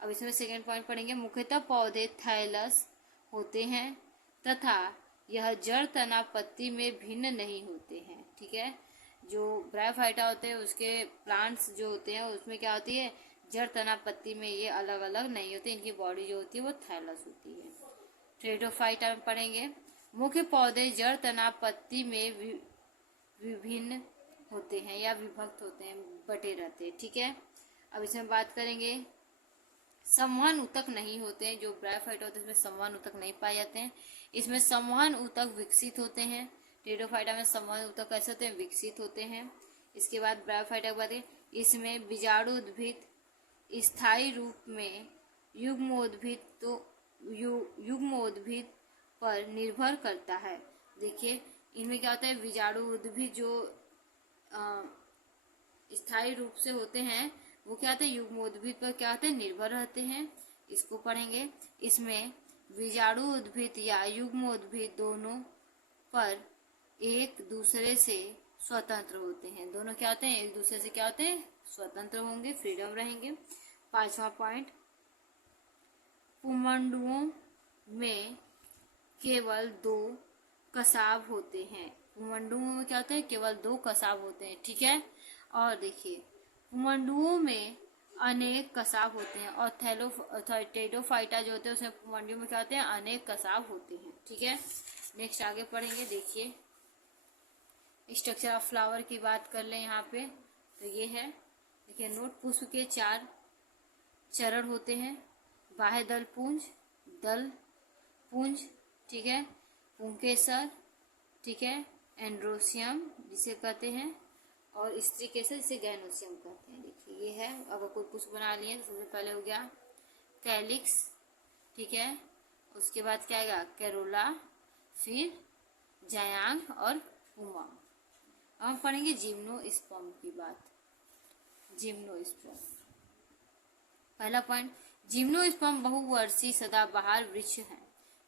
अब इसमें सेकेंड पॉइंट पढ़ेंगे, मुख्यतः पौधे थैलस होते हैं तथा यह जड़, तना, पत्ती में भिन्न नहीं होते हैं। ठीक है, जो ब्रायोफाइटा होते हैं उसके प्लांट्स जो होते हैं उसमें क्या होती है? जड़, तना, पत्ती में ये अलग अलग नहीं होते। इनकी बॉडी जो होती है वो थैलस होती है। टेरिडोफाइटा में पढ़ेंगे, मुख्य पौधे जड़, तना, पत्ती में विभिन्न होते हैं या विभक्त होते हैं, बटे रहते हैं। ठीक है, अब इसमें बात करेंगे संवहन ऊतक नहीं होते हैं। जो ब्रायोफाइटा होते हैं इसमें संवहन ऊतक नहीं पाए जाते हैं। इसमें संवहन ऊतक विकसित होते हैं। टेरिडोफाइटा में संवहन ऊतक कैसे होते हैं? विकसित होते हैं। इसके बाद ब्रायोफाइटा के बाद इसमें बीजाणु उद्भिद स्थायी रूप में युग्मोद्भिद पर निर्भर करता है। देखिए इनमें क्या होता है? बीजाणु उद्भिद जो स्थायी रूप से होते हैं वो क्या होते हैं? युग्मोद्भिद पर क्या होते हैं? निर्भर रहते हैं। इसको पढ़ेंगे। इसमें बीजाणु उद्भिद या युग्मोद्भिद दोनों पर एक दूसरे से स्वतंत्र होते हैं। दोनों क्या होते हैं? एक दूसरे से क्या होते हैं? स्वतंत्र होंगे, फ्रीडम रहेंगे। पांचवा पॉइंट, पुमंडुओं में केवल 2 कसाब होते हैं। पुमंडुओं में क्या होते हैं? केवल 2 कसाब होते हैं। ठीक है, और देखिए पुमंडुओं में अनेक कसाब होते हैं और टेरिडोफाइटा जो होते हैं उसमें पुमंडुओं में क्या होते हैं? अनेक कसाब होते हैं। ठीक है, नेक्स्ट आगे पढ़ेंगे। देखिए स्ट्रक्चर ऑफ फ्लावर की बात कर लें यहाँ पे तो ये है। देखिए नोट पुष्प के 4 चरण होते हैं। बाह्य दल पुंज, ठीक है, पुंकेसर, ठीक है, एंड्रोसियम जिसे कहते हैं, और स्त्री केसर जिसे गैनोसियम कहते हैं। देखिए ये है, अगर कोई पुष्प बना लिए तो सबसे पहले हो गया कैलिक्स, ठीक है, उसके बाद क्या आएगा कैरोला, फिर जायांग और पुमा। अब हम पढ़ेंगे जिम्नोस्पर्म की बात। जिम्नोस्पर्म, पहला पॉइंट, जिम्नोस्पर्म बहुवर्षीय सदाबहार वृक्ष है।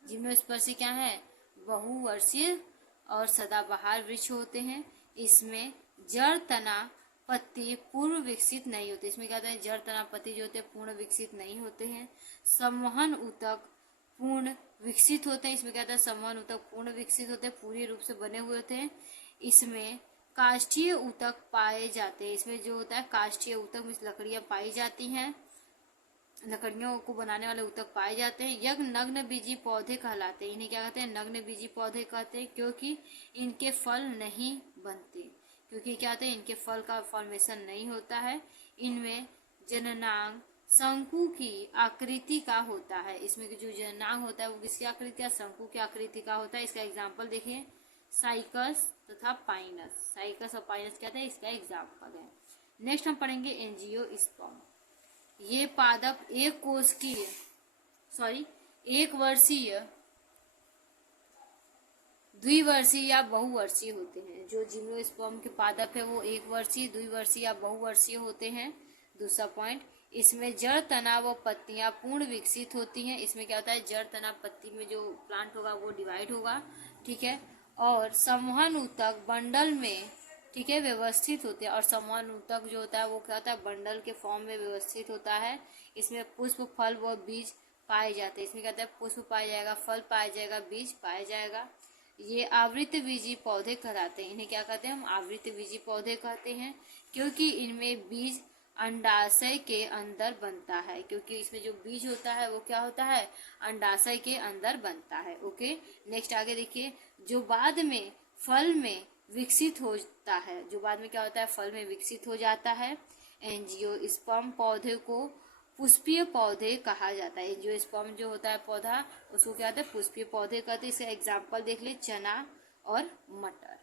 जिम्नोस्पर्म से क्या है, बहुवर्षीय और सदाबहार वृक्ष होते हैं। इसमें जड़, तना, पत्ती पूर्ण विकसित नहीं होते। इसमें क्या होता है, जड़, तना, पत्ती जो होते हैं पूर्ण विकसित नहीं होते हैं। संवहन ऊतक पूर्ण विकसित होते हैं। इसमें क्या होता है, संवहन ऊतक पूर्ण विकसित होते हैं, पूरी रूप से बने हुए होते हैं। इसमें काष्ठीय ऊतक पाए जाते हैं। इसमें जो होता है काष्ठीय ऊतक में लकड़ियां पाई जाती हैं, लकड़ियों को बनाने वाले ऊतक पाए जाते हैं। यज्ञ नग्न बीजी पौधे कहलाते हैं। इन्हें क्या कहते हैं, नग्न बीजी पौधे कहते हैं, क्योंकि इनके फल नहीं बनते। क्योंकि क्या होते हैं, इनके फल का फॉर्मेशन नहीं होता है। इनमें जननांग शंकु की आकृति का होता है। इसमें जो जननांग होता है वो किसकी आकृति का, शंकु की आकृति का होता है। इसका एग्जाम्पल देखिए, साइकस तथा पाइनस। साइकस और पाइनस क्या है, इसका एग्जाम्पल है। नेक्स्ट हम पढ़ेंगे एंजियोस्पर्म। ये पादप एक वर्षीय, द्विवर्षीय या बहुवर्षीय होते हैं। जो जिम्नोस्पर्म के पादप है वो 1 वर्षीय, द्विवर्षीय या बहुवर्षीय होते हैं। दूसरा पॉइंट, इसमें जड़, तना व पत्तियां पूर्ण विकसित होती हैं। इसमें क्या होता है, जड़, तना, पत्ती में जो प्लांट होगा वो डिवाइड होगा, ठीक है। और संवहन ऊतक बंडल में, ठीक है, व्यवस्थित होते हैं। और संवहन ऊतक जो होता है वो क्या होता है, बंडल के फॉर्म में व्यवस्थित होता है। इसमें पुष्प, फल व बीज पाए जाते हैं। इसमें क्या होता है, पुष्प पाया जाएगा, फल पाया जाएगा, बीज पाया जाएगा। ये आवृत बीजी पौधे कहलाते हैं। इन्हें क्या कहते हैं, हम आवृत बीजी पौधे कहते हैं, क्योंकि इनमें बीज अंडाशय के अंदर बनता है। क्योंकि इसमें जो बीज होता है वो क्या होता है, अंडाशय के अंदर बनता है। ओके, नेक्स्ट आगे देखिए, जो बाद में फल में विकसित होता है, जो बाद में क्या होता है, फल में विकसित हो जाता है। एंजियोस्पर्म पौधे को पुष्पीय पौधे कहा जाता है। एंजियोस्पर्म जो होता है पौधा, उसको क्या होता है, पुष्पीय पौधे कहते हैं। इसका एग्जाम्पल देख ले, चना और मटर।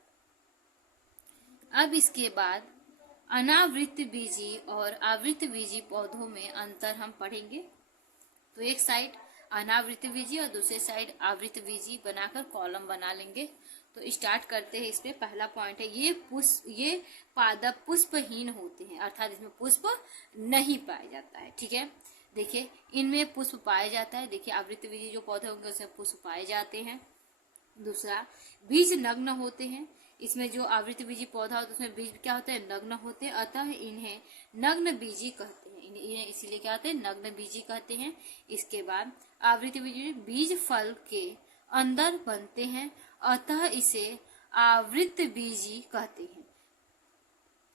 अब इसके बाद अनावृत बीजी और आवृत बीजी पौधों में अंतर हम पढ़ेंगे। तो एक साइड अनावृत बीजी और दूसरे साइड आवृत बीजी बनाकर कॉलम बना लेंगे। तो स्टार्ट करते हैं। इसमें पहला पॉइंट है, ये पादप पुष्पहीन होते हैं, अर्थात इसमें पुष्प नहीं पाया जाता है, ठीक है। देखिए इनमें पुष्प पाया जाता है। देखिए आवृत बीजी जो पौधे होंगे उसमें पुष्प पाए जाते हैं। दूसरा, बीज नग्न होते हैं। इसमें जो आवृत बीजी पौधा होता है उसमें बीज क्या होते हैं, नग्न होते हैं, अतः इन्हें नग्न बीजी कहते हैं। इन्हें इसीलिए क्या होते हैं, नग्न बीजी कहते हैं। इसके बाद आवृत बीजी, बीज फल के अंदर बनते हैं, अतः इसे आवृत बीजी कहते हैं,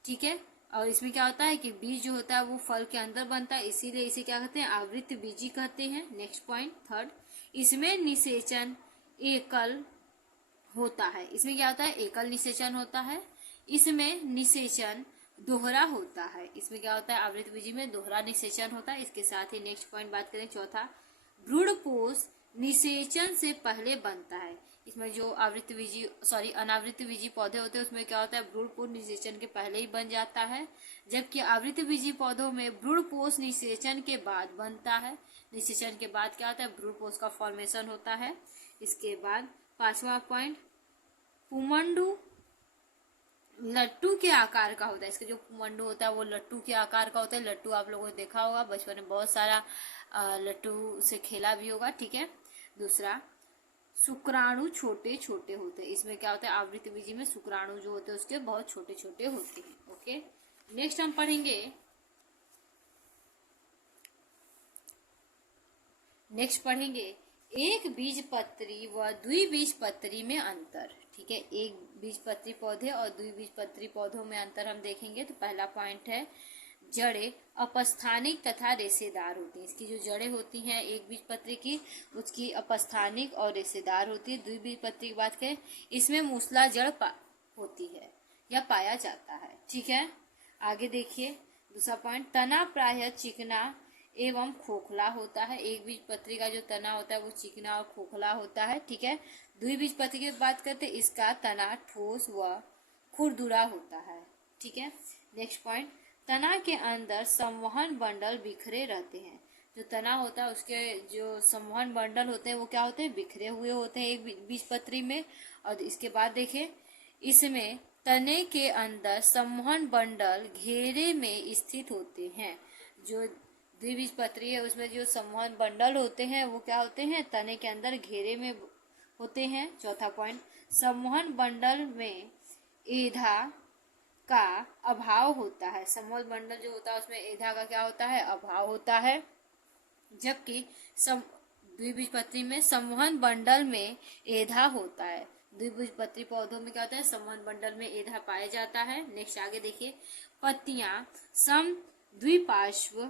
ठीक है। और इसमें क्या होता है कि बीज जो होता है वो फल के अंदर बनता है, इसीलिए इसे क्या कहते हैं, आवृत बीजी कहते हैं। नेक्स्ट पॉइंट थर्ड, इसमें निषेचन एकल होता है। इसमें क्या होता है, एकल निषेचन होता है। इसमें निषेचन दोहरा होता है। इसमें क्या होता है, आवृत बीजी में दोहरा निषेचन होता है। इसके साथ ही नेक्स्ट पॉइंट बात करें चौथा, भ्रूणपोष निषेचन से पहले बनता है। इसमें जो अनावृत बीजी पौधे होते हैं उसमें क्या होता है, भ्रूणपोष निषेचन के पहले ही बन जाता है, जबकि आवृत बीजी पौधों में भ्रूणपोष निषेचन के बाद बनता है। निषेचन के बाद क्या होता है, भ्रूणपोष का फॉर्मेशन होता है। इसके बाद पांचवा पॉइंट, पुमंडू लट्टू के आकार का होता है। इसका जो पुमंडू होता है वो लट्टू के आकार का होता है। लट्टू आप लोगों ने देखा होगा, बचपन में बहुत सारा लट्टू से खेला भी होगा, ठीक है। दूसरा, शुक्राणु छोटे छोटे होते हैं। इसमें क्या होता है, आवृत बीजी में शुक्राणु जो होते हैं उसके बहुत छोटे छोटे होते हैं। ओके, नेक्स्ट हम पढ़ेंगे, एक बीजपत्री व द्विबीजपत्री में अंतर, ठीक है। एक बीजपत्री पौधे और द्विबीजपत्री पौधों में अंतर हम देखेंगे। तो पहला पॉइंट है, जड़ें अपस्थानिक तथा रेशेदार होती हैं। इसकी जो जड़ें होती हैं एक बीजपत्री की, उसकी अपस्थानिक और रेशेदार होती है। द्विबीजपत्री की बात करें, इसमें मूसला जड़ होती है या पाया जाता है, ठीक है। आगे देखिए, दूसरा पॉइंट, तना प्रायः चिकना एवं खोखला होता है। एक बीजपत्री का जो तना होता है वो चिकना और खोखला होता है, ठीक है। द्विबीजपत्री की बात करते हैं, इसका तना ठोस व खुरदुरा होता है, ठीक है। नेक्स्ट पॉइंट, तना के अंदर संवहन बंडल बिखरे रहते हैं। जो तना होता है उसके जो संवहन बंडल होते हैं वो क्या होते हैं, बिखरे हुए होते हैं एक बीजपत्री में। और इसके बाद देखिए, इसमें तने के अंदर संवहन बंडल घेरे में स्थित होते हैं। जो द्विबीजपत्री है उसमें जो संवहन बंडल होते हैं वो क्या होते हैं, तने के अंदर घेरे में होते हैं। चौथा पॉइंट, संवहन बंडल में एधा का अभाव होता है। संवहन बंडल जो होता है उसमें एधा का क्या होता है, अभाव होता है। जबकि द्विबीजपत्री में संवहन बंडल में एधा होता है। द्विबीजपत्री पौधों में क्या होता है, संवहन बंडल में एधा पाया जाता है। नेक्स्ट आगे देखिए, पत्तियां सम द्विपार्श्व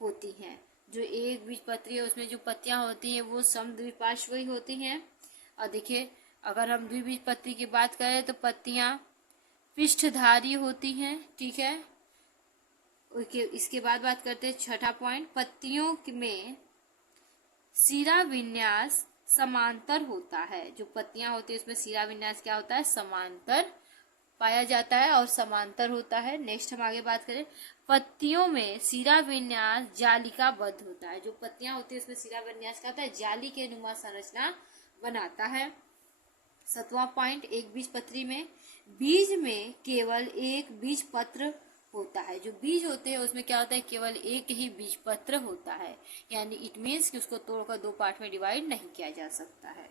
होती हैं। जो एक बीजपत्री है उसमें जो पत्तियां होती हैं वो सम द्विपार्श्व ही होती हैं। और देखिए, अगर हम द्विबीजपत्री की बात करें तो पत्तियां पृष्ठधारी होती हैं, ठीक है। इसके बाद बात करते हैं छठा पॉइंट, पत्तियों में सिरा विन्यास समांतर होता है। जो पत्तियां होती है उसमें सिरा विन्यास क्या होता है, समांतर पाया जाता है और समांतर होता है। नेक्स्ट हम आगे बात करें, पत्तियों में सिरा विन्यास जालिकाबद्ध होता है। जो पत्तियां होती है उसमें सिरा विन्यास क्या होता है, जाली के नुमा संरचना बनाता है। सातवां पॉइंट, एक बीजपत्री में बीज में केवल एक बीज पत्र होता है। जो बीज होते हैं उसमें क्या होता है, केवल एक ही बीज पत्र होता है। यानी इट मीन्स कि उसको तोड़कर दो पार्ट में डिवाइड नहीं किया जा सकता है,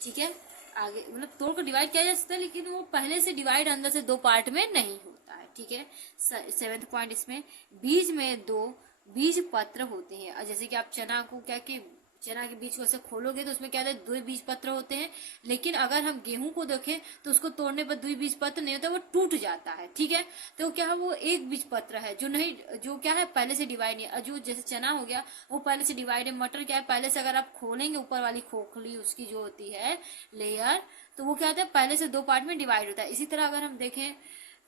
ठीक है। आगे मतलब तोड़कर डिवाइड किया जा सकता है लेकिन वो पहले से डिवाइड अंदर से दो पार्ट में नहीं होता है, ठीक है। सेवेंथ पॉइंट, इसमें बीज में दो बीज पत्र होते हैं। और जैसे कि आप चना को क्या कि चना के बीज को ऐसे खोलोगे तो उसमें क्या होता है, दो बीज पत्र होते हैं। लेकिन अगर हम गेहूं को देखें तो उसको तोड़ने पर दो बीज पत्र नहीं होता, वो टूट जाता है, ठीक है। तो क्या है, वो एक बीज पत्र है जो नहीं, जो क्या है पहले से डिवाइड नहीं। जो जैसे चना हो गया वो पहले से डिवाइड है। मटर क्या है, पहले से अगर आप खोलेंगे ऊपर वाली खोखली उसकी जो होती है लेयर, तो वो क्या होता है, पहले से दो पार्ट में डिवाइड होता है। इसी तरह अगर हम देखें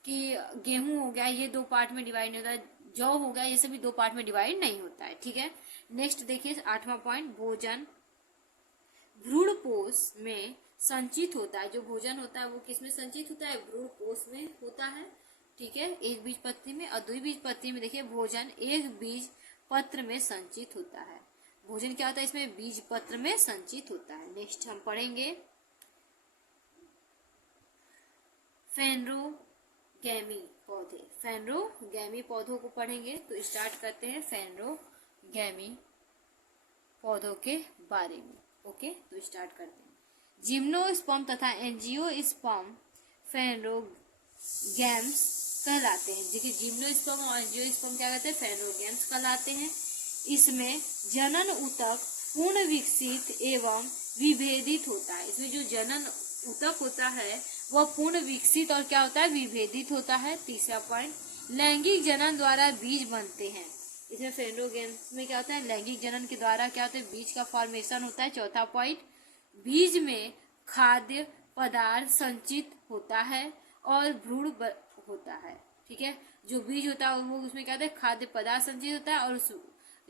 कि गेहूं हो गया ये दो पार्ट में डिवाइड नहीं होता, जौ हो गया ये सभी दो पार्ट में डिवाइड नहीं होता है, ठीक है। नेक्स्ट देखिए आठवां पॉइंट, भोजन भ्रूणपोष में संचित होता है। जो भोजन होता है वो किसमें संचित होता है, भ्रूणपोष में होता है, ठीक है। एक बीज पत्री में। और द्विबीजपत्री में देखिए, भोजन एक बीज पत्र में संचित होता है। भोजन क्या होता है, इसमें बीज पत्र में संचित होता है। नेक्स्ट हम पढ़ेंगे फेनरोगैमी पौधे। फेनरोगैमी पौधों को पढ़ेंगे तो स्टार्ट करते हैं फेनरोगैमी पौधों के बारे में। ओके, तो स्टार्ट करते हैं। जिम्नोस्पर्म तथा एंजियोस्पर्म फेनरोगैम्स कहलाते हैं। देखिए, जिम्नोस्पर्म और एंजियोस्पर्म क्या कहते हैं, फेनरोगैम्स कहलाते हैं। इसमें जनन ऊतक पूर्ण विकसित एवं विभेदित होता है। इसमें जो जनन ऊतक होता है वह पूर्ण विकसित और क्या होता है, विभेदित होता है। तीसरा पॉइंट, लैंगिक जनन द्वारा बीज बनते हैं। इसमें फेनरोगैम्स में क्या होता है, लैंगिक जनन के द्वारा क्या होता है, बीज का फॉर्मेशन होता है। चौथा पॉइंट, बीज में खाद्य पदार्थ संचित होता है और भ्रूण होता है, ठीक है। जो बीज होता है वो उसमें क्या होता है, खाद्य पदार्थ संचित होता है। और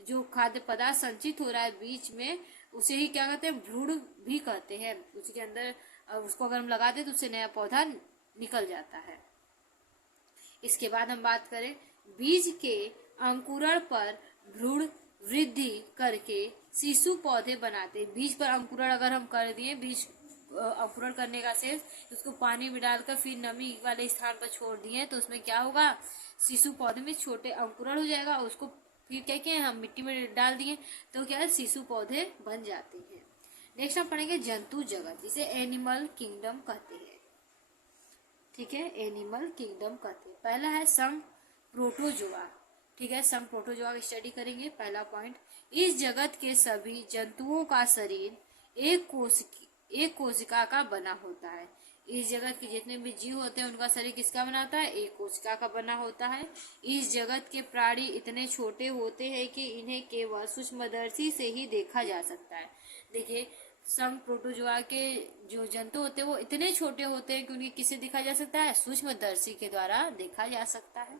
जो खाद्य पदार्थ संचित हो रहा है बीज में उसे ही क्या कहते हैं, भ्रूण भी कहते हैं। उसके अंदर उसको अगर हम लगा दें तो उससे नया पौधा निकल जाता है। इसके बाद हम बात करें, बीज के अंकुरण पर भ्रूण वृद्धि करके शिशु पौधे बनाते हैं। बीज पर अंकुरण अगर हम कर दिए, बीज अंकुरण करने का शेष उसको पानी में डालकर फिर नमी वाले स्थान पर छोड़ दिए तो उसमें क्या होगा, शिशु पौधे में छोटे अंकुरण हो जाएगा। उसको फिर क्या किए, हम मिट्टी में डाल दिए तो क्या है, शिशु पौधे बन जाते हैं। नेक्स्ट हम पढ़ेंगे जंतु जगत, जिसे एनिमल किंगडम कहते हैं, ठीक है। एनिमल किंगडम कहते हैं। पहला है संघ प्रोटोजोआ, ठीक है। संघ प्रोटोजोआ की स्टडी करेंगे। पहला पॉइंट, इस जगत के सभी जंतुओं का शरीर एक कोशिका का बना होता है। इस जगत के जितने भी जीव होते हैं उनका शरीर किसका बना होता है, एक कोशिका का बना होता है। इस जगत के प्राणी इतने छोटे होते हैं कि इन्हें केवल सूक्ष्मदर्शी से ही देखा जा सकता है। देखिए, संघ प्रोटोजोआ के जो जंतु होते हैं वो इतने छोटे होते हैं कि उन्हें किससे देखा जा सकता है, सूक्ष्मदर्शी के द्वारा देखा जा सकता है।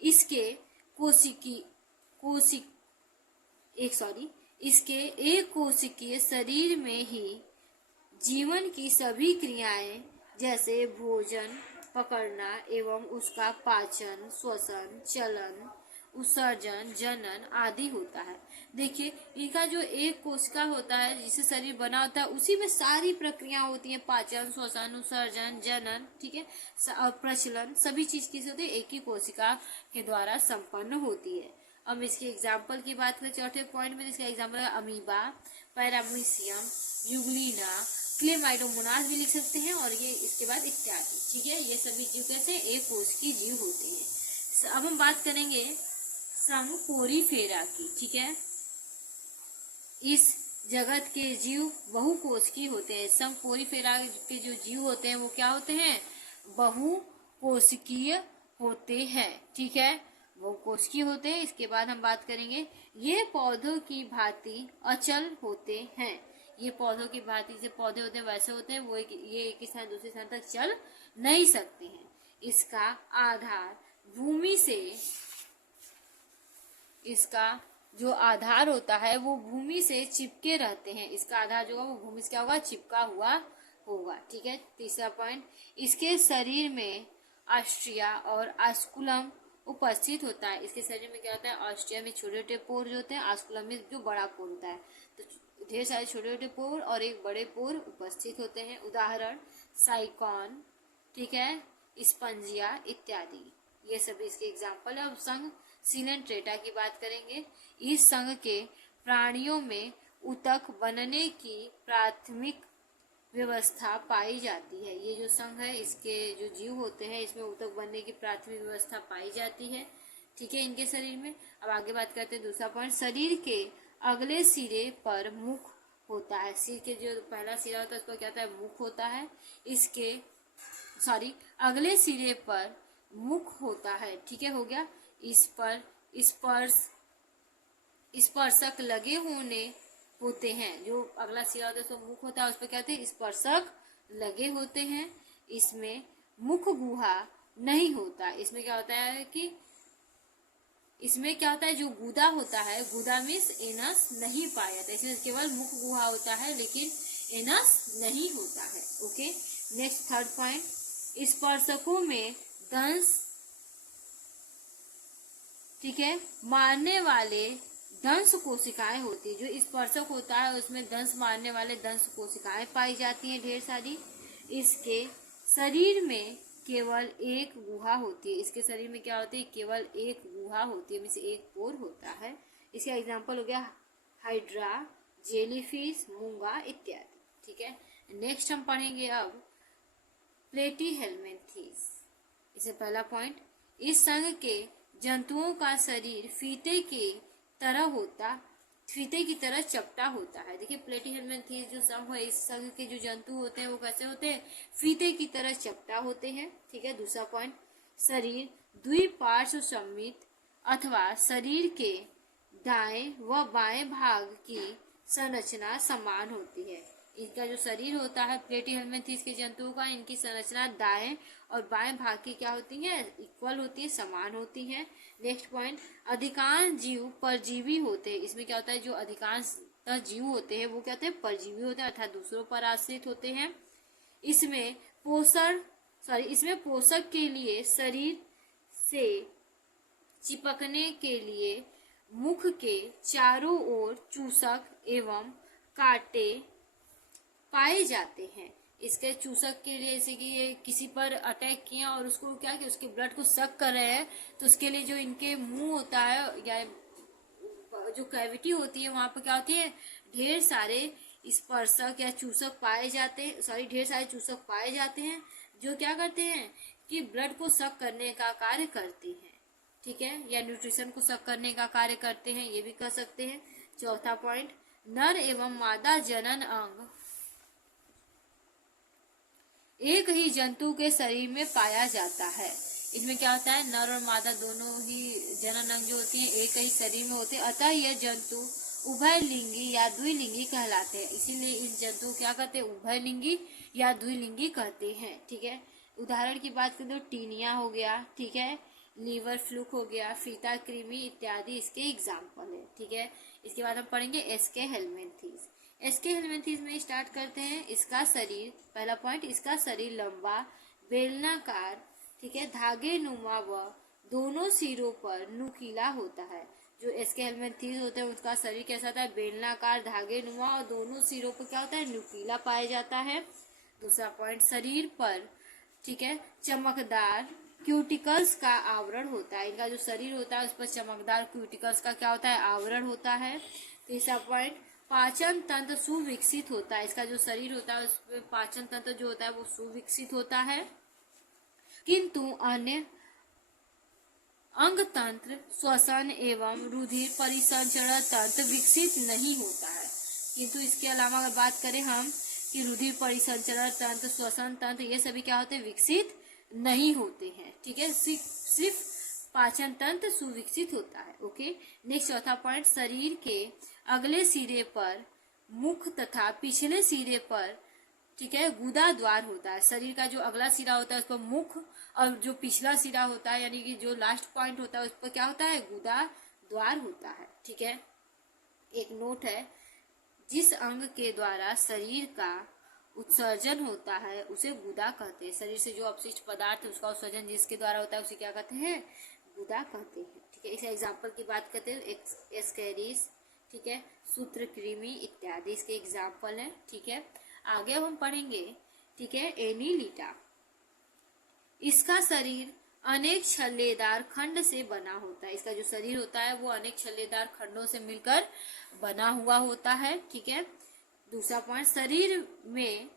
इसके कोशिकी कोशिक एक सॉरी इसके एक कोशिकीय शरीर में ही जीवन की सभी क्रियाएं जैसे भोजन पकड़ना एवं उसका पाचन, श्वसन, चलन, उत्सर्जन, जनन आदि होता है। देखिए, इनका जो एक कोशिका होता है जिससे शरीर बना होता है, उसी में सारी प्रक्रिया होती है, पाचन, श्वसन, उत्सर्जन, जनन, ठीक है, और प्रचलन, सभी चीज किस होती है, एक ही कोशिका के द्वारा संपन्न होती है। अब इसके एग्जाम्पल की बात करें चौथे पॉइंट में, इसका एग्जाम्पल है अमीबा, पैरामीशियम, यूग्लिना, क्लेमाइडोमोनास भी लिख सकते हैं, और ये इसके बाद इत्यादि, ठीक है। ये सभी जीव कैसे एक कोश की जीव होते हैं। अब हम बात करेंगे संघ पोरीफेरा की, ठीक है। इस जगत के जीव बहुकोशिकीय होते हैं। संघ पोरीफेरा के जो जीव होते हैं वो क्या होते हैं, बहुकोशिकीय होते हैं, ठीक है, बहुकोशिकीय होते हैं। इसके बाद हम बात करेंगे, ये पौधों की भांति अचल होते हैं। ये पौधों की भांति से पौधे होते हैं वैसे होते हैं, वो ये एक स्थान दूसरे स्थान तक चल नहीं सकते हैं। इसका आधार भूमि से, इसका जो आधार होता है वो भूमि से चिपके रहते हैं। इसका आधार जो होगा वो भूमि से क्या होगा, चिपका हुआ होगा, ठीक है। तीसरा पॉइंट, इसके शरीर में ऑस्ट्रिया और आस्कुलम उपस्थित होता है। इसके शरीर में क्या होता है, ऑस्ट्रिया में छोटे छोटे पोर जो होते हैं, आस्कुलम में जो बड़ा पोर होता है। तो ढेर सारे छोटे छोटे पोर और एक बड़े पोर उपस्थित होते हैं। उदाहरण साइकॉन, ठीक है, स्पंजिया इत्यादि, ये सभी इसके एग्जाम्पल है। अब संघ सिलेंट्रेटा की बात करेंगे। इस संघ के प्राणियों में ऊतक बनने की प्राथमिक व्यवस्था पाई जाती है। ये जो संघ है, इसके जो जीव होते हैं, इसमें ऊतक बनने की प्राथमिक व्यवस्था पाई जाती है, ठीक है, इनके शरीर में। अब आगे बात करते हैं दूसरा पॉइंट, शरीर के अगले सिरे पर मुख होता है। सिर के जो पहला सिरा होता है उसको क्या होता है, मुख होता है। इसके अगले सिरे पर मुख होता है, ठीक है, हो गया। इस पर स्पर्शक लगे होते हैं। जो अगला सिरा होता है उसको मुख होता है, उस पर क्या होते हैं, स्पर्शक लगे होते हैं। इसमें मुख गुहा नहीं होता। इसमें क्या होता है कि जो गुदा होता है, गुदा मीन्स एनस नहीं पाया जाता। इसमें केवल मुख गुहा होता है लेकिन एनस नहीं होता है। ओके, नेक्स्ट थर्ड पॉइंट, स्पर्शकों में दंश, ठीक है, मारने वाले दंश कोशिकाएं होती है। जो स्पर्शक होता है उसमें दंश मारने वाले दंश कोशिकाएं पाई जाती हैं ढेर सारी। इसके शरीर में केवल एक गुहा होती है। इसके शरीर में क्या होती है, केवल एक गुहा होती है, मीन्स एक पोर होता है। इसका एग्जाम्पल हो गया हाइड्रा, जेलीफिश, मूंगा इत्यादि, ठीक है। नेक्स्ट हम पढ़ेंगे अब प्लेटीहेल्मिन्थेस। इससे पहला पॉइंट, इस संघ के जंतुओं का शरीर फीते की तरह चपटा होता है। देखिए, प्लेटीहेल्मिन्थेस जो संघ है, इस संघ के जो जंतु होते हैं वो कैसे होते हैं, फीते की तरह चपटा होते हैं, ठीक है। दूसरा पॉइंट, शरीर द्विपार्श्व सममित अथवा शरीर के दाएं व बाएं भाग की संरचना समान होती है। इनका जो शरीर होता है प्लेटीहेल्मिन्थेस के जंतुओं का, इनकी संरचना दाएं और बाएं भाग की क्या होती है, इक्वल होती है, समान होती है। नेक्स्ट पॉइंट, अधिकांश जीव परजीवी होते हैं। इसमें क्या होता है, जो अधिकांश जीव होते हैं वो क्या होते हैं, परजीवी होते हैं, अर्थात दूसरों पर आश्रित होते हैं। इसमें पोषक के लिए शरीर से चिपकने के लिए मुख के चारों ओर चूसक एवं कांटे पाए जाते हैं। इसके चूसक के लिए, जैसे कि ये किसी पर अटैक किया और उसको क्या कि उसके ब्लड को सक कर रहे हैं, तो उसके लिए जो इनके मुंह होता है या जो कैविटी होती है वहां पर क्या होती है, ढेर सारे स्पर्शक या चूसक पाए जाते हैं, ढेर सारे चूसक पाए जाते हैं जो क्या करते हैं कि ब्लड को सक करने का कार्य करते हैं, ठीक है, या न्यूट्रिशन को सक करने का कार्य करते हैं, ये भी कर सकते हैं। चौथा पॉइंट, नर एवं मादा जनन अंग एक ही जंतु के शरीर में पाया जाता है। इसमें क्या होता है, नर और मादा दोनों ही जनन अंग जो होती है एक ही शरीर में होते हैं, अतः यह जंतु उभयलिंगी या द्विलिंगी कहलाते हैं। इसीलिए इन जंतु क्या कहते हैं, उभयलिंगी या द्विलिंगी कहते हैं, ठीक है। उदाहरण की बात करें तो टीनिया हो गया, ठीक है, लीवर फ्लूक हो गया, फीता कृमि इत्यादि इसके एग्जाम्पल है। ठीक है, इसके बाद हम पढ़ेंगे एसके हेलमिंथेस। एसके हेलमिंथेस में स्टार्ट करते हैं। इसका शरीर, पहला पॉइंट, इसका शरीर लंबा बेलनाकार, ठीक है, धागे नुमा व दोनों सिरों पर नुकीला होता है। जो एसके हेलमिंथेस होते हैं उसका शरीर कैसा होता है, बेलनाकार, धागे नुमा और दोनों सिरों पर क्या होता है, नुकीला पाया जाता है। दूसरा पॉइंट, शरीर पर, ठीक है, चमकदार क्यूटिकल्स का आवरण होता है। इनका जो शरीर होता है उस पर चमकदार क्यूटिकल्स का क्या होता है, आवरण होता है। तीसरा पॉइंट, पाचन तंत्र सुविकसित होता है। इसका जो शरीर होता है उस पर पाचन तंत्र जो होता है वो सुविकसित होता है, किंतु अन्य अंग तंत्र, श्वसन एवं रुधिर परिसंचरण तंत्र विकसित नहीं होता है। किंतु इसके अलावा अगर बात करें हम कि रुधिर परिसंचरण तंत्र, श्वसन तंत्र, ये सभी क्या होते हैं, विकसित नहीं होते हैं। ठीक है, सिर्फ पाचन तंत्र सुविकसित होता है। ओके, नेक्स्ट चौथा पॉइंट, शरीर के अगले सिरे पर मुख तथा पिछले सिरे पर, ठीक है, गुदा द्वार होता है। शरीर का जो अगला सिरा होता है उस पर मुख और जो पिछला सिरा होता है यानी कि जो लास्ट पॉइंट होता है उस पर क्या होता है, गुदा द्वार होता है। ठीक है, एक नोट है, जिस अंग के द्वारा शरीर का उत्सर्जन होता है उसे गुदा कहते हैं। शरीर से जो अपशिष्ट पदार्थ है उसका उत्सर्जन जिसके द्वारा होता है उसे क्या कहते हैं, गुदा कहते हैं। ठीक है, इस एग्जाम्पल की बात करते हैं, एस्केरिस, ठीक है, सूत्रकृमि इत्यादि इसके एग्जाम्पल है। ठीक है, आगे अब हम पढ़ेंगे, ठीक है, एनीलिटा। इसका शरीर अनेक छल्लेदार खंड से बना होता है। इसका जो शरीर होता है वो अनेक छल्लेदार खंडों से मिलकर बना हुआ होता है। ठीक है, दूसरा पॉइंट, शरीर में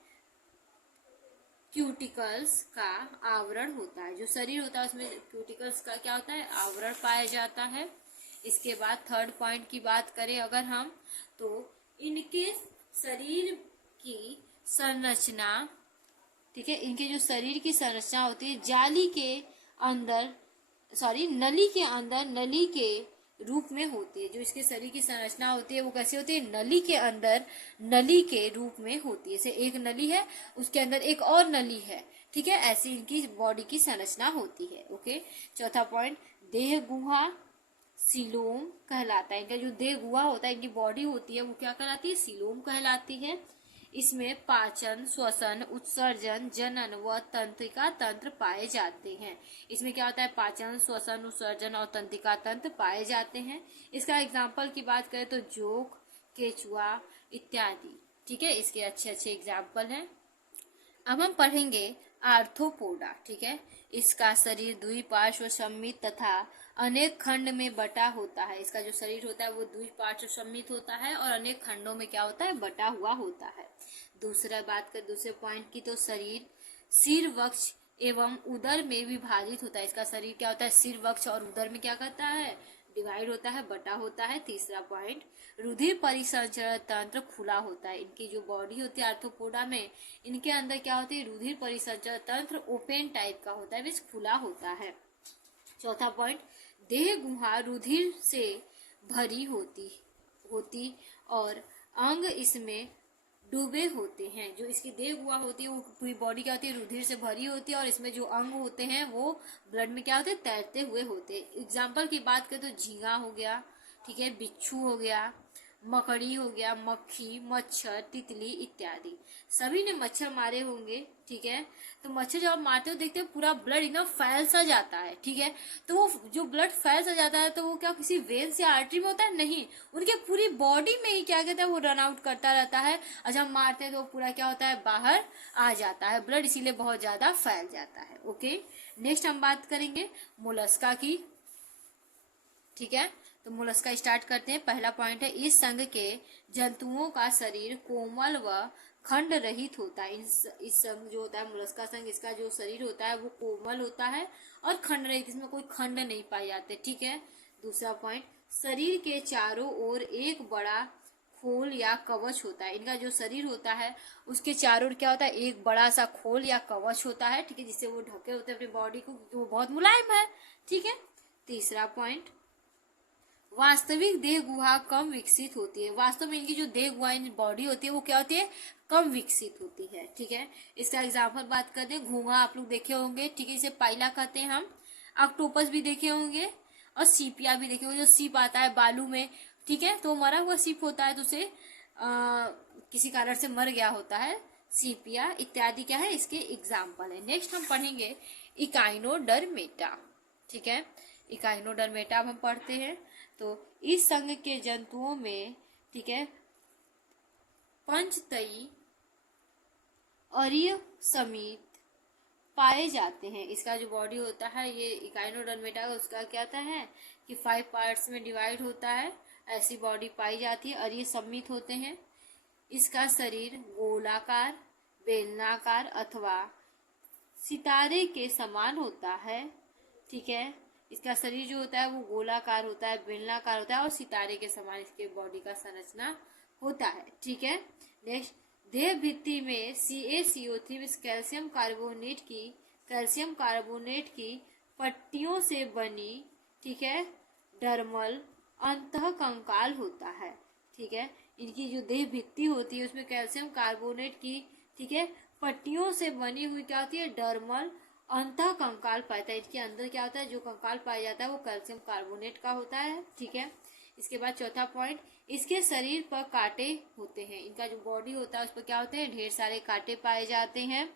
क्यूटिकल्स का आवरण होता है। जो शरीर होता है उसमें क्यूटिकल्स का क्या होता है, आवरण पाया जाता है। इसके बाद थर्ड पॉइंट की बात करें अगर हम, तो इनके शरीर की संरचना, ठीक है, इनके जो शरीर की संरचना होती है जाली के अंदर, नली के अंदर नली के रूप में होती है। जो इसके शरीर की संरचना होती है वो कैसे होती है, नली के अंदर नली के रूप में होती है। जैसे एक नली है उसके अंदर एक और नली है, ठीक है, ऐसी इनकी बॉडी की संरचना होती है। ओके, चौथा पॉइंट, देह गुहा सीलोम कहलाता है। इनका जो देह गुहा होता है, इनकी बॉडी होती है वो क्या कहलाती है, सीलोम कहलाती है। इसमें पाचन, श्वसन, उत्सर्जन, जनन व तंत्रिका तंत्र पाए जाते हैं। इसमें क्या होता है, पाचन, श्वसन, उत्सर्जन और तंत्रिका तंत्र पाए जाते हैं। इसका एग्जाम्पल की बात करें तो जोक, केचुआ इत्यादि। ठीक है, इसके अच्छे अच्छे एग्जाम्पल हैं। अब हम पढ़ेंगे आर्थ्रोपोडा। ठीक है, इसका शरीर द्विपार्श्व सममित तथा अनेक खंड में बटा होता है। इसका जो शरीर होता है वो द्विपार्श्व सममित होता है और अनेक खंडों में क्या होता है, बटा हुआ होता है। दूसरा बात कर दूसरे पॉइंट की, तो शरीर सिर, वक्ष एवं उदर में विभाजित होता है। इसका शरीर क्या होता है, सिर, वक्ष और उदर में क्या करता है, डिवाइड होता है, बटा होता है। तीसरा पॉइंट, रुधिर परिसंचरण तंत्र खुला होता है। इनकी जो बॉडी होती है आर्थ्रोपोडा में, इनके अंदर क्या होती है, रुधिर परिसंचरण तंत्र ओपन टाइप का होता है, मींस खुला होता है। चौथा पॉइंट, देह गुहा रुधिर से भरी होती और अंग इसमें डूबे होते हैं। जो इसकी देह गुहा होती है वो पूरी बॉडी क्या होती है, रुधिर से भरी होती है और इसमें जो अंग होते हैं वो ब्लड में क्या होते हैं, तैरते हुए होते हैं। एग्जाम्पल की बात करें तो झींगा हो गया, ठीक है, बिच्छू हो गया, मकड़ी हो गया, मक्खी, मच्छर, तितली इत्यादि। सभी ने मच्छर मारे होंगे, ठीक है, तो मच्छर जब आप मारते हो देखते हो पूरा ब्लड एकदम फैल सा जाता है। ठीक है, तो वो जो ब्लड फैल सा जाता है तो वो क्या किसी वेन से आर्टरी में होता है, नहीं, उनके पूरी बॉडी में ही क्या कहता है वो रन आउट करता रहता है और जब मारते हैं तो पूरा क्या होता है, बाहर आ जाता है ब्लड, इसीलिए बहुत ज्यादा फैल जाता है। ओके, नेक्स्ट हम बात करेंगे मोलस्का की। ठीक है, तो मोलस्का स्टार्ट करते हैं। पहला पॉइंट है, इस संघ के जंतुओं का शरीर कोमल व खंड रहित होता है। इस संघ जो होता है मोलस्का संघ, इसका जो शरीर होता है वो कोमल होता है और खंड रहित, इसमें कोई खंड नहीं पाए जाते। ठीक है, दूसरा पॉइंट, शरीर के चारों ओर एक बड़ा खोल या कवच होता है। इनका जो शरीर होता है उसके चारों ओर क्या होता है, एक बड़ा सा खोल या कवच होता है, ठीक है, जिससे वो ढके होते हैं अपनी बॉडी को, वो बहुत मुलायम है। ठीक है, तीसरा पॉइंट, वास्तविक देह गुहा कम विकसित होती है। वास्तव में इनकी जो देह गुहा बॉडी होती है वो क्या होती है, कम विकसित होती है। ठीक है, इसका एग्जाम्पल बात करते हैं, घोंघा आप लोग देखे होंगे, ठीक है, इसे पाइला कहते हैं हम। ऑक्टोपस भी देखे होंगे और सीपिया भी देखे होंगे, जो सीप आता है बालू में, ठीक है, तो मरा हुआ सीप होता है तो उसे किसी कारण से मर गया होता है, सीपिया इत्यादि क्या है इसके एग्जाम्पल है। नेक्स्ट हम पढ़ेंगे इकाइनोडर्मेटा, ठीक है, इकाइनोडर्मेटा अब हम पढ़ते हैं। तो इस संघ के जंतुओं में, ठीक है, पंचतई अरीय समेत पाए जाते हैं। इसका जो बॉडी होता है ये इकाइनोडर्मेटा का, उसका क्या होता है कि 5 पार्ट्स में डिवाइड होता है, ऐसी बॉडी पाई जाती है, अरीय समेत होते हैं। इसका शरीर गोलाकार, बेलनाकार अथवा सितारे के समान होता है, ठीक है, इसका शरीर जो होता है वो गोलाकार होता है, बेलनाकार होता है और सितारे के समान इसके बॉडी का संरचना होता है, ठीक है। नेक्स्ट, देह भित्ति में CaCO3 कैल्शियम कार्बोनेट की पट्टियों से बनी, ठीक है, डर्मल अंतःकंकाल होता है, ठीक है। इनकी जो देह भित्ति होती है उसमें कैल्शियम कार्बोनेट की, ठीक है, पट्टियों से बनी हुई क्या होती है, डर्मल अंतःकंकाल पाता है। इसके अंदर क्या होता है, जो कंकाल पाया जाता है वो कैल्शियम कार्बोनेट का होता है, ठीक है। इसके बाद चौथा पॉइंट, इसके शरीर पर कांटे होते हैं। इनका जो बॉडी होता है उस पर क्या होते हैं, ढेर सारे कांटे पाए जाते हैं।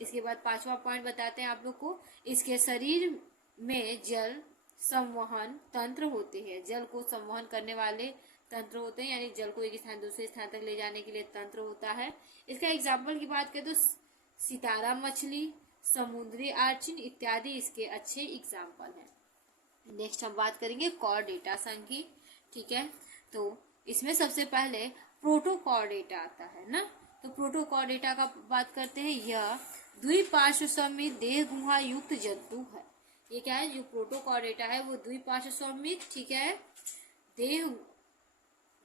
इसके बाद पांचवा पॉइंट बताते हैं आप लोग को, इसके शरीर में जल संवहन तंत्र होते हैं, जल को संवहन करने वाले तंत्र होते हैं, यानी जल को एक स्थान दूसरे स्थान तक ले जाने के लिए तंत्र होता है। इसका एग्जाम्पल की बात करें तो सितारा मछली, समुद्री आर्चिन इत्यादि इसके अच्छे एग्जाम्पल हैं। नेक्स्ट हम बात करेंगे कॉर्डेटा संघ की, ठीक है। तो इसमें सबसे पहले प्रोटोकॉर्डेटा आता है ना, तो प्रोटोकॉर्डेटा का बात करते हैं। यह द्विपार्श्व समेत देह गुहा युक्त जंतु है। ये क्या है, जो प्रोटोकॉर्डेटा है वो द्विपार्श्व समेत, ठीक है, देह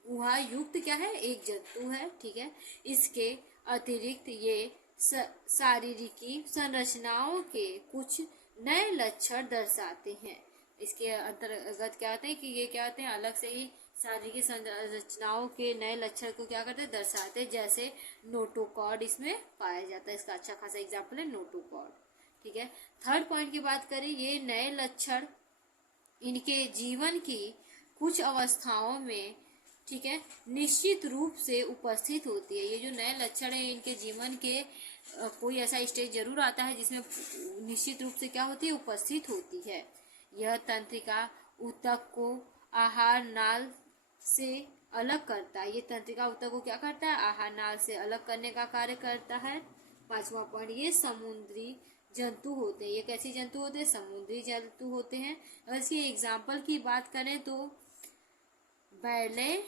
गुहा युक्त क्या है, एक जंतु है, ठीक है। इसके अतिरिक्त ये शारीरिकी संरचनाओं के कुछ नए लक्षण दर्शाते हैं। इसके अंतर्गत क्या होते हैं कि ये क्या होते हैं, अलग से ही शारीरिक संरचनाओं के नए लक्षण को क्या करते हैं, दर्शाते हैं। जैसे नोटोकॉर्ड इसमें पाया जाता है, इसका अच्छा खासा एग्जाम्पल है नोटोकॉर्ड, ठीक है। थर्ड पॉइंट की बात करें, ये नए लक्षण इनके जीवन की कुछ अवस्थाओं में, ठीक है, निश्चित रूप से उपस्थित होती है। ये जो नए लक्षण है इनके जीवन के कोई ऐसा स्टेज जरूर आता है जिसमें निश्चित रूप से क्या होती है, उपस्थित होती है। यह तंत्रिका ऊतक को आहार नाल से अलग करता है। ये तंत्रिका ऊतक को क्या करता है, आहार नाल से अलग करने का कार्य करता है। पांचवा पॉइंट, ये समुद्री जंतु होते हैं। ये कैसे जंतु होते हैं, समुद्री जंतु होते हैं। और इसकी एग्जाम्पल की बात करें तो बैलेग्नालोसस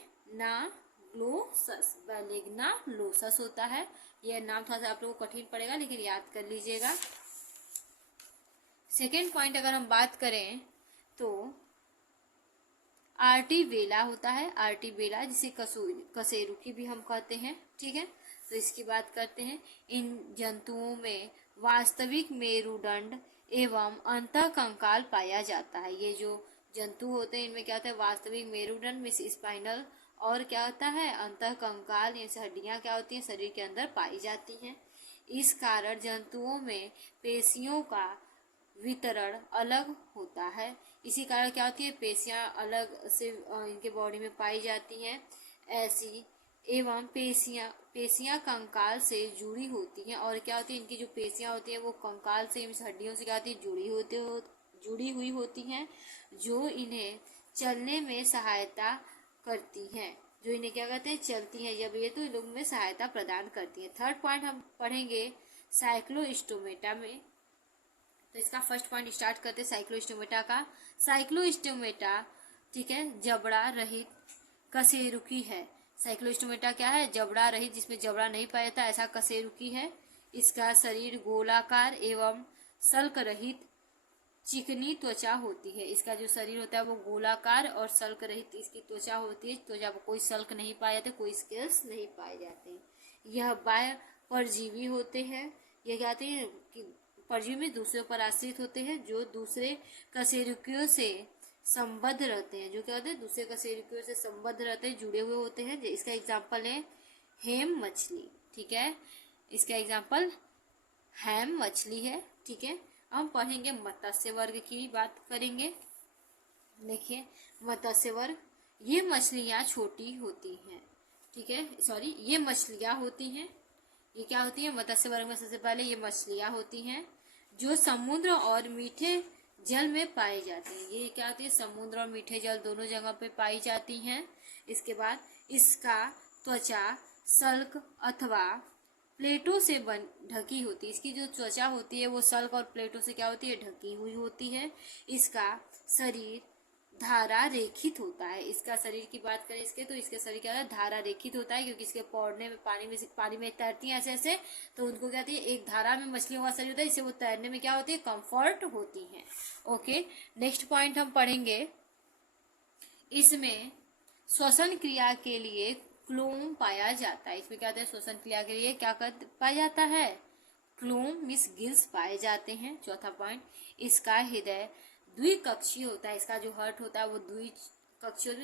होता है। यह नाम थोड़ा सा आप लोगों को कठिन पड़ेगा लेकिन याद कर लीजिएगा। सेकेंड पॉइंट अगर हम बात करें तो आर्टिबेला होता है, आर्टिबेला जिसे कशेरुकी भी हम कहते हैं, ठीक है। तो इसकी बात करते हैं। इन जंतुओं में वास्तविक मेरुदंड एवं अंतःकंकाल पाया जाता है। ये जो जंतु होते हैं इनमें क्या होता है, वास्तविक मेरुदंड में स्पाइनल और क्या होता है, अंतःकंकाल, ये हड्डियां क्या होती हैं शरीर के अंदर पाई जाती हैं। इस कारण जंतुओं में पेशियों का वितरण अलग होता है। इसी कारण क्या होती है, पेशियां अलग से इनके बॉडी में पाई जाती हैं। ऐसी एवं पेशियां कंकाल से जुड़ी होती हैं। और क्या होती है, इनकी जो पेशियां होती हैं वो कंकाल से, हड्डियों से क्या होती है, जुड़ी हुई होती हैं, जो इन्हें चलने में सहायता करती हैं, जो इन्हें क्या कहते हैं, चलती हैं जब ये, तो इन लोगों में सहायता प्रदान करती हैं। थर्ड पॉइंट हम पढ़ेंगे साइक्लोस्टोमेटा में। तो इसका फर्स्ट पॉइंट स्टार्ट करते हैं साइक्लोस्टोमेटा का। साइक्लोस्टोमेटा, ठीक है, जबड़ा रहित कशेरुकी है। साइक्लोस्टोमेटा क्या है, जबड़ा रहित, जिसमें जबड़ा नहीं पाया जाता, ऐसा कशेरुकी है। इसका शरीर गोलाकार एवं सल्क रहित चिकनी त्वचा होती है। इसका जो शरीर होता है वो गोलाकार और सल्क रहित इसकी त्वचा होती है। त्वचा पर कोई सल्क नहीं पाए जाते, कोई स्केल्स नहीं पाए जाते। यह बाह्य परजीवी होते हैं। ये क्या होते हैं कि परजीवी में दूसरों पर आश्रित होते हैं, जो दूसरे कशेरुकियों से संबद्ध रहते हैं, जो क्या होते हैं, दूसरे कशेरुकियों से संबद्ध रहते हैं, जुड़े हुए होते हैं। इसका एग्जाम्पल है हेम मछली, ठीक है, इसका एग्जाम्पल हैम मछली है, ठीक है। हम पढ़ेंगे मत्स्य वर्ग की बात करेंगे। देखिए मत्स्य वर्ग, ये मछलियाँ छोटी होती हैं, ठीक है, सॉरी ये मछलियाँ होती हैं। ये क्या होती है मत्स्य वर्ग में? सबसे पहले ये मछलियाँ होती हैं जो समुद्र और मीठे जल में पाई जाती हैं। ये क्या होती है? समुद्र और मीठे जल दोनों जगह पे पाई जाती हैं। इसके बाद इसका त्वचा सल्क अथवा प्लेटों से ढकी होती है। इसकी जो त्वचा होती है वो सल्क और प्लेटों से क्या होती है? ढकी हुई होती है। इसका शरीर धारा रेखित होता है। इसका शरीर की बात करें इसके, तो इसके शरीर क्या होता है? धारा रेखित होता है, क्योंकि इसके पौड़ने में पानी में तैरती है ऐसे, तो उनको क्या होती है? एक धारा में मछलियों का शरीर होता है, इससे वो तैरने में क्या होती है? कंफर्ट होती है। ओके, नेक्स्ट पॉइंट हम पढ़ेंगे। इसमें श्वसन क्रिया के लिए क्लोम पाया जाता है। इसमें क्या होता है? श्वसन क्रिया के लिए क्या पाया जाता है? क्लोम मिस गिल्स पाए जाते हैं। चौथा पॉइंट, इसका हृदय द्विकक्षीय होता है। इसका जो हार्ट होता है वो द्विकक्षीय,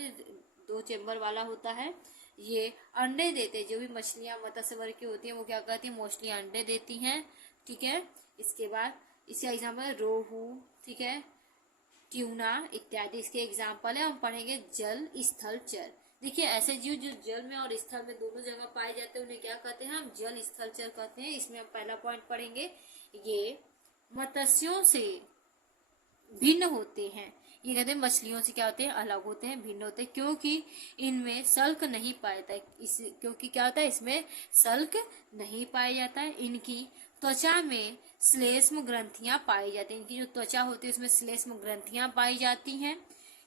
2 चेम्बर वाला होता है। ये अंडे देते हैं। जो भी मछलियां मत्स्य वर्ग की होती हैं वो क्या करती हैं? मोस्टली अंडे देती हैं, ठीक है। इसके बाद इसका एग्जाम्पल रोहू, ठीक है, ट्यूना इत्यादि इसके एग्जाम्पल है। हम पढ़ेंगे जल स्थल चर। देखिए ऐसे जीव जो जल में और स्थल में दोनों जगह पाए जाते हैं उन्हें क्या कहते हैं? हम जल स्थल चर कहते हैं। इसमें हम पहला पॉइंट पढ़ेंगे, ये मत्स्यों से भिन्न होते हैं। ये कहते हैं मछलियों से क्या होते हैं? अलग होते हैं, भिन्न होते हैं, क्योंकि इनमें सल्क नहीं पाया जाता है। क्योंकि क्या होता है? इसमें सल्क नहीं पाया जाता है। इनकी त्वचा में श्लेष्म ग्रंथियां पाई जाती हैं। इनकी जो त्वचा होती है उसमें श्लेष्म ग्रंथियां पाई जाती हैं।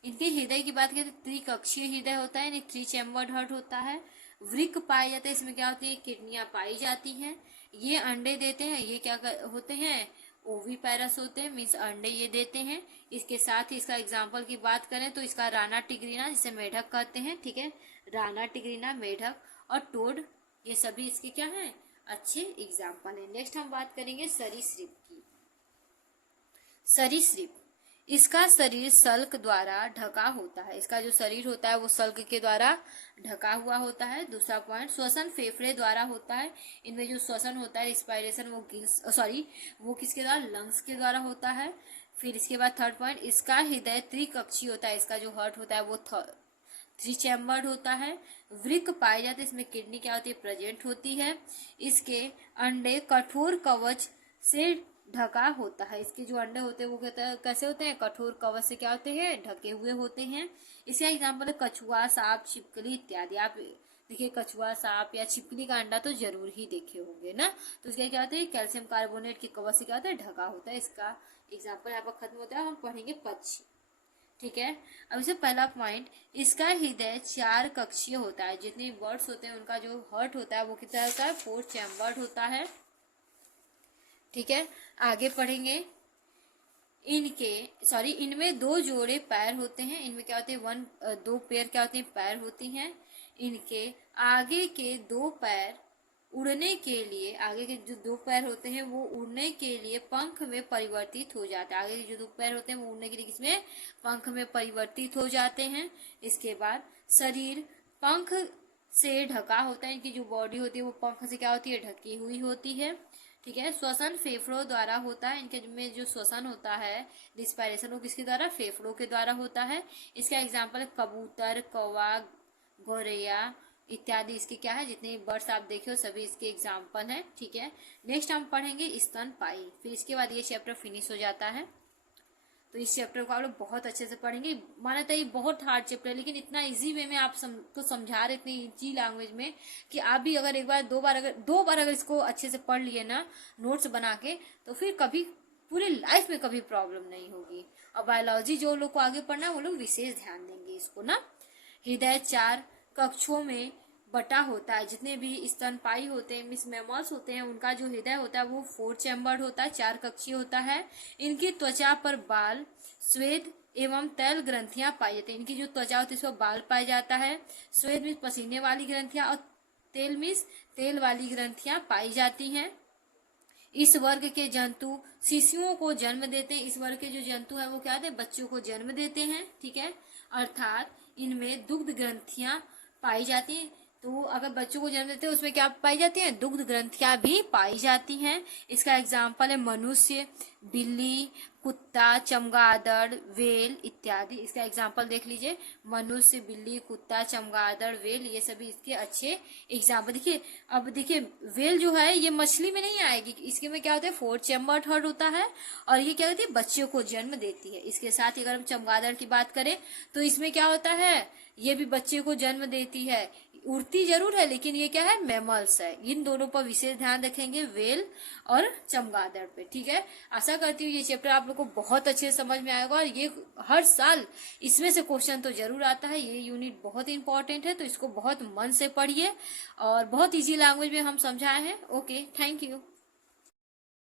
इनके हृदय की बात करें तो त्रिकक्षीय हृदय होता है, 3 चैम्बर्ड हार्ट होता है। वृक्क पाए जाते हैं, इसमें क्या होती है? किडनियां पाई जाती हैं। ये अंडे देते हैं। ये क्या होते हैं? ओवीपैरस होते हैं, मीन्स अंडे ये देते हैं। इसके साथ ही इसका एग्जाम्पल की बात करें तो इसका राना टिग्रीना, जिसे मेढक कहते हैं, ठीक है, राना टिग्रीना, मेढक और टोड, ये सभी इसके क्या हैं? अच्छे एग्जाम्पल हैं। नेक्स्ट हम बात करेंगे सरीसृप की। सरीसृप, इसका शरीर सल्क द्वारा ढका होता है। इसका जो शरीर होता है वो सल्क के द्वारा ढका हुआ होता है। दूसरा पॉइंट, श्वसन फेफड़े द्वारा होता है। इनमें जो श्वसन होता है, रिस्पायरेशन, वो किसके द्वारा? लंग्स के द्वारा होता है। फिर इसके बाद थर्ड पॉइंट, इसका हृदय त्रिकक्षीय होता है। इसका जो हार्ट होता है वो 3 चैम्बर्ड होता है। वृक्क पाए जाते हैं, इसमें किडनी क्या होती है? प्रेजेंट होती है। इसके अंडे कठोर कवच से ढका होता है। इसके जो अंडे होते हैं वो कैसे होते हैं? कठोर कवच से क्या होते हैं? ढके हुए होते हैं। इसका एग्जाम्पल है कछुआ, सांप, छिपकली इत्यादि। आप देखिए कछुआ, सांप या छिपकली का अंडा तो जरूर ही देखे होंगे ना। तो इसका क्या होता है? कैल्शियम कार्बोनेट के कवच से क्या होता है? ढका होता है। इसका एग्जाम्पल यहाँ पर खत्म होता है। हम पढ़ेंगे पक्षी, ठीक है। अब इसे पहला पॉइंट, इसका हृदय 4 कक्षीय होता है। जितने बर्ड्स होते हैं उनका जो हार्ट होता है वो कितना होता है? 4 चैम्बर्ड होता है, ठीक है। आगे पढ़ेंगे, इनमें 2 जोड़े पैर होते हैं। इनमें क्या होते हैं? 2 पेयर क्या होते हैं? पैर होती हैं। इनके आगे के 2 पैर उड़ने के लिए, आगे के जो 2 पैर होते हैं वो उड़ने के लिए पंख में परिवर्तित हो जाते हैं। आगे के जो 2 पैर होते हैं वो उड़ने के लिए किसमें? पंख में परिवर्तित हो जाते हैं। इसके बाद शरीर पंख से ढका होता है। इनकी जो बॉडी होती है वो पंख से क्या होती है? ढकी हुई होती है, ठीक है। श्वसन फेफड़ों द्वारा होता है। इनके में जो श्वसन होता है, रिस्पायरेशन, वो किसके द्वारा? फेफड़ों के द्वारा होता है। इसका एग्जाम्पल है कबूतर, कौवा, गौरैया इत्यादि इसके क्या है? जितने बर्ड्स आप देखे हो सभी इसके एग्जाम्पल हैं, ठीक है। नेक्स्ट हम पढ़ेंगे स्तनपायी। फिर इसके बाद ये चैप्टर फिनिश हो जाता है। तो इस चैप्टर को आप लोग बहुत अच्छे से पढ़ेंगे। माना था ये बहुत हार्ड चैप्टर है, लेकिन इतना इजी वे में आप को समझा रहे, इतनी इजी लैंग्वेज में, कि आप भी अगर एक बार दो बार अगर इसको अच्छे से पढ़ लिए ना नोट्स बना के, तो फिर कभी पूरी लाइफ में कभी प्रॉब्लम नहीं होगी। और बायोलॉजी जो लोग को आगे पढ़ना है वो लोग विशेष ध्यान देंगे इसको ना। हृदय 4 कक्षों में बटा होता है। जितने भी स्तनपायी होते हैं, मिस मैमल्स होते हैं, उनका जो हृदय होता है वो 4 चैम्बर्ड होता है, 4 कक्षीय होता है। इनकी त्वचा पर बाल, श्वेत एवं तैल ग्रंथियां पाई जाती हैं। इनकी जो त्वचा होती है उसमें बाल पाया जाता है। श्वेत में पसीने वाली ग्रंथियां और तेल में तेल वाली ग्रंथियां पाई जाती हैं। इस वर्ग के जंतु शिशुओं को जन्म देते हैं। इस वर्ग के जो जंतु है वो क्या होते हैं? बच्चों को जन्म देते हैं, ठीक है। अर्थात इनमें दुग्ध ग्रंथियां पाई जाती हैं। तो अगर बच्चों को जन्म देते हैं उसमें क्या पाई जाती है, दुग्ध ग्रंथियां भी पाई जाती हैं। इसका एग्जाम्पल है मनुष्य, बिल्ली, कुत्ता, चमगादड़, व्हेल इत्यादि। इसका एग्जाम्पल देख लीजिए, मनुष्य, बिल्ली, कुत्ता, चमगादड़, व्हेल, ये सभी इसके अच्छे एग्जाम्पल। देखिए अब देखिए व्हेल जो है ये मछली में नहीं आएगी, इसके में क्या होता है, 4 चैम्बर्ड हार्ट होता है और ये क्या होती है, बच्चों को जन्म देती है। इसके साथ ही अगर हम चमगादड़ की बात करें तो इसमें क्या होता है, ये भी बच्चे को जन्म देती है। उड़ती जरूर है लेकिन ये क्या है, मैमल्स है। इन दोनों पर विशेष ध्यान रखेंगे, व्हेल और चमगादड़ पे। ठीक है, आशा करती हूँ ये चैप्टर आप लोग को बहुत अच्छे समझ में आएगा और ये हर साल इसमें से क्वेश्चन तो जरूर आता है। ये यूनिट बहुत इंपॉर्टेंट है, तो इसको बहुत मन से पढ़िए और बहुत इजी लैंग्वेज में हम समझाए हैं। Okay, thank you.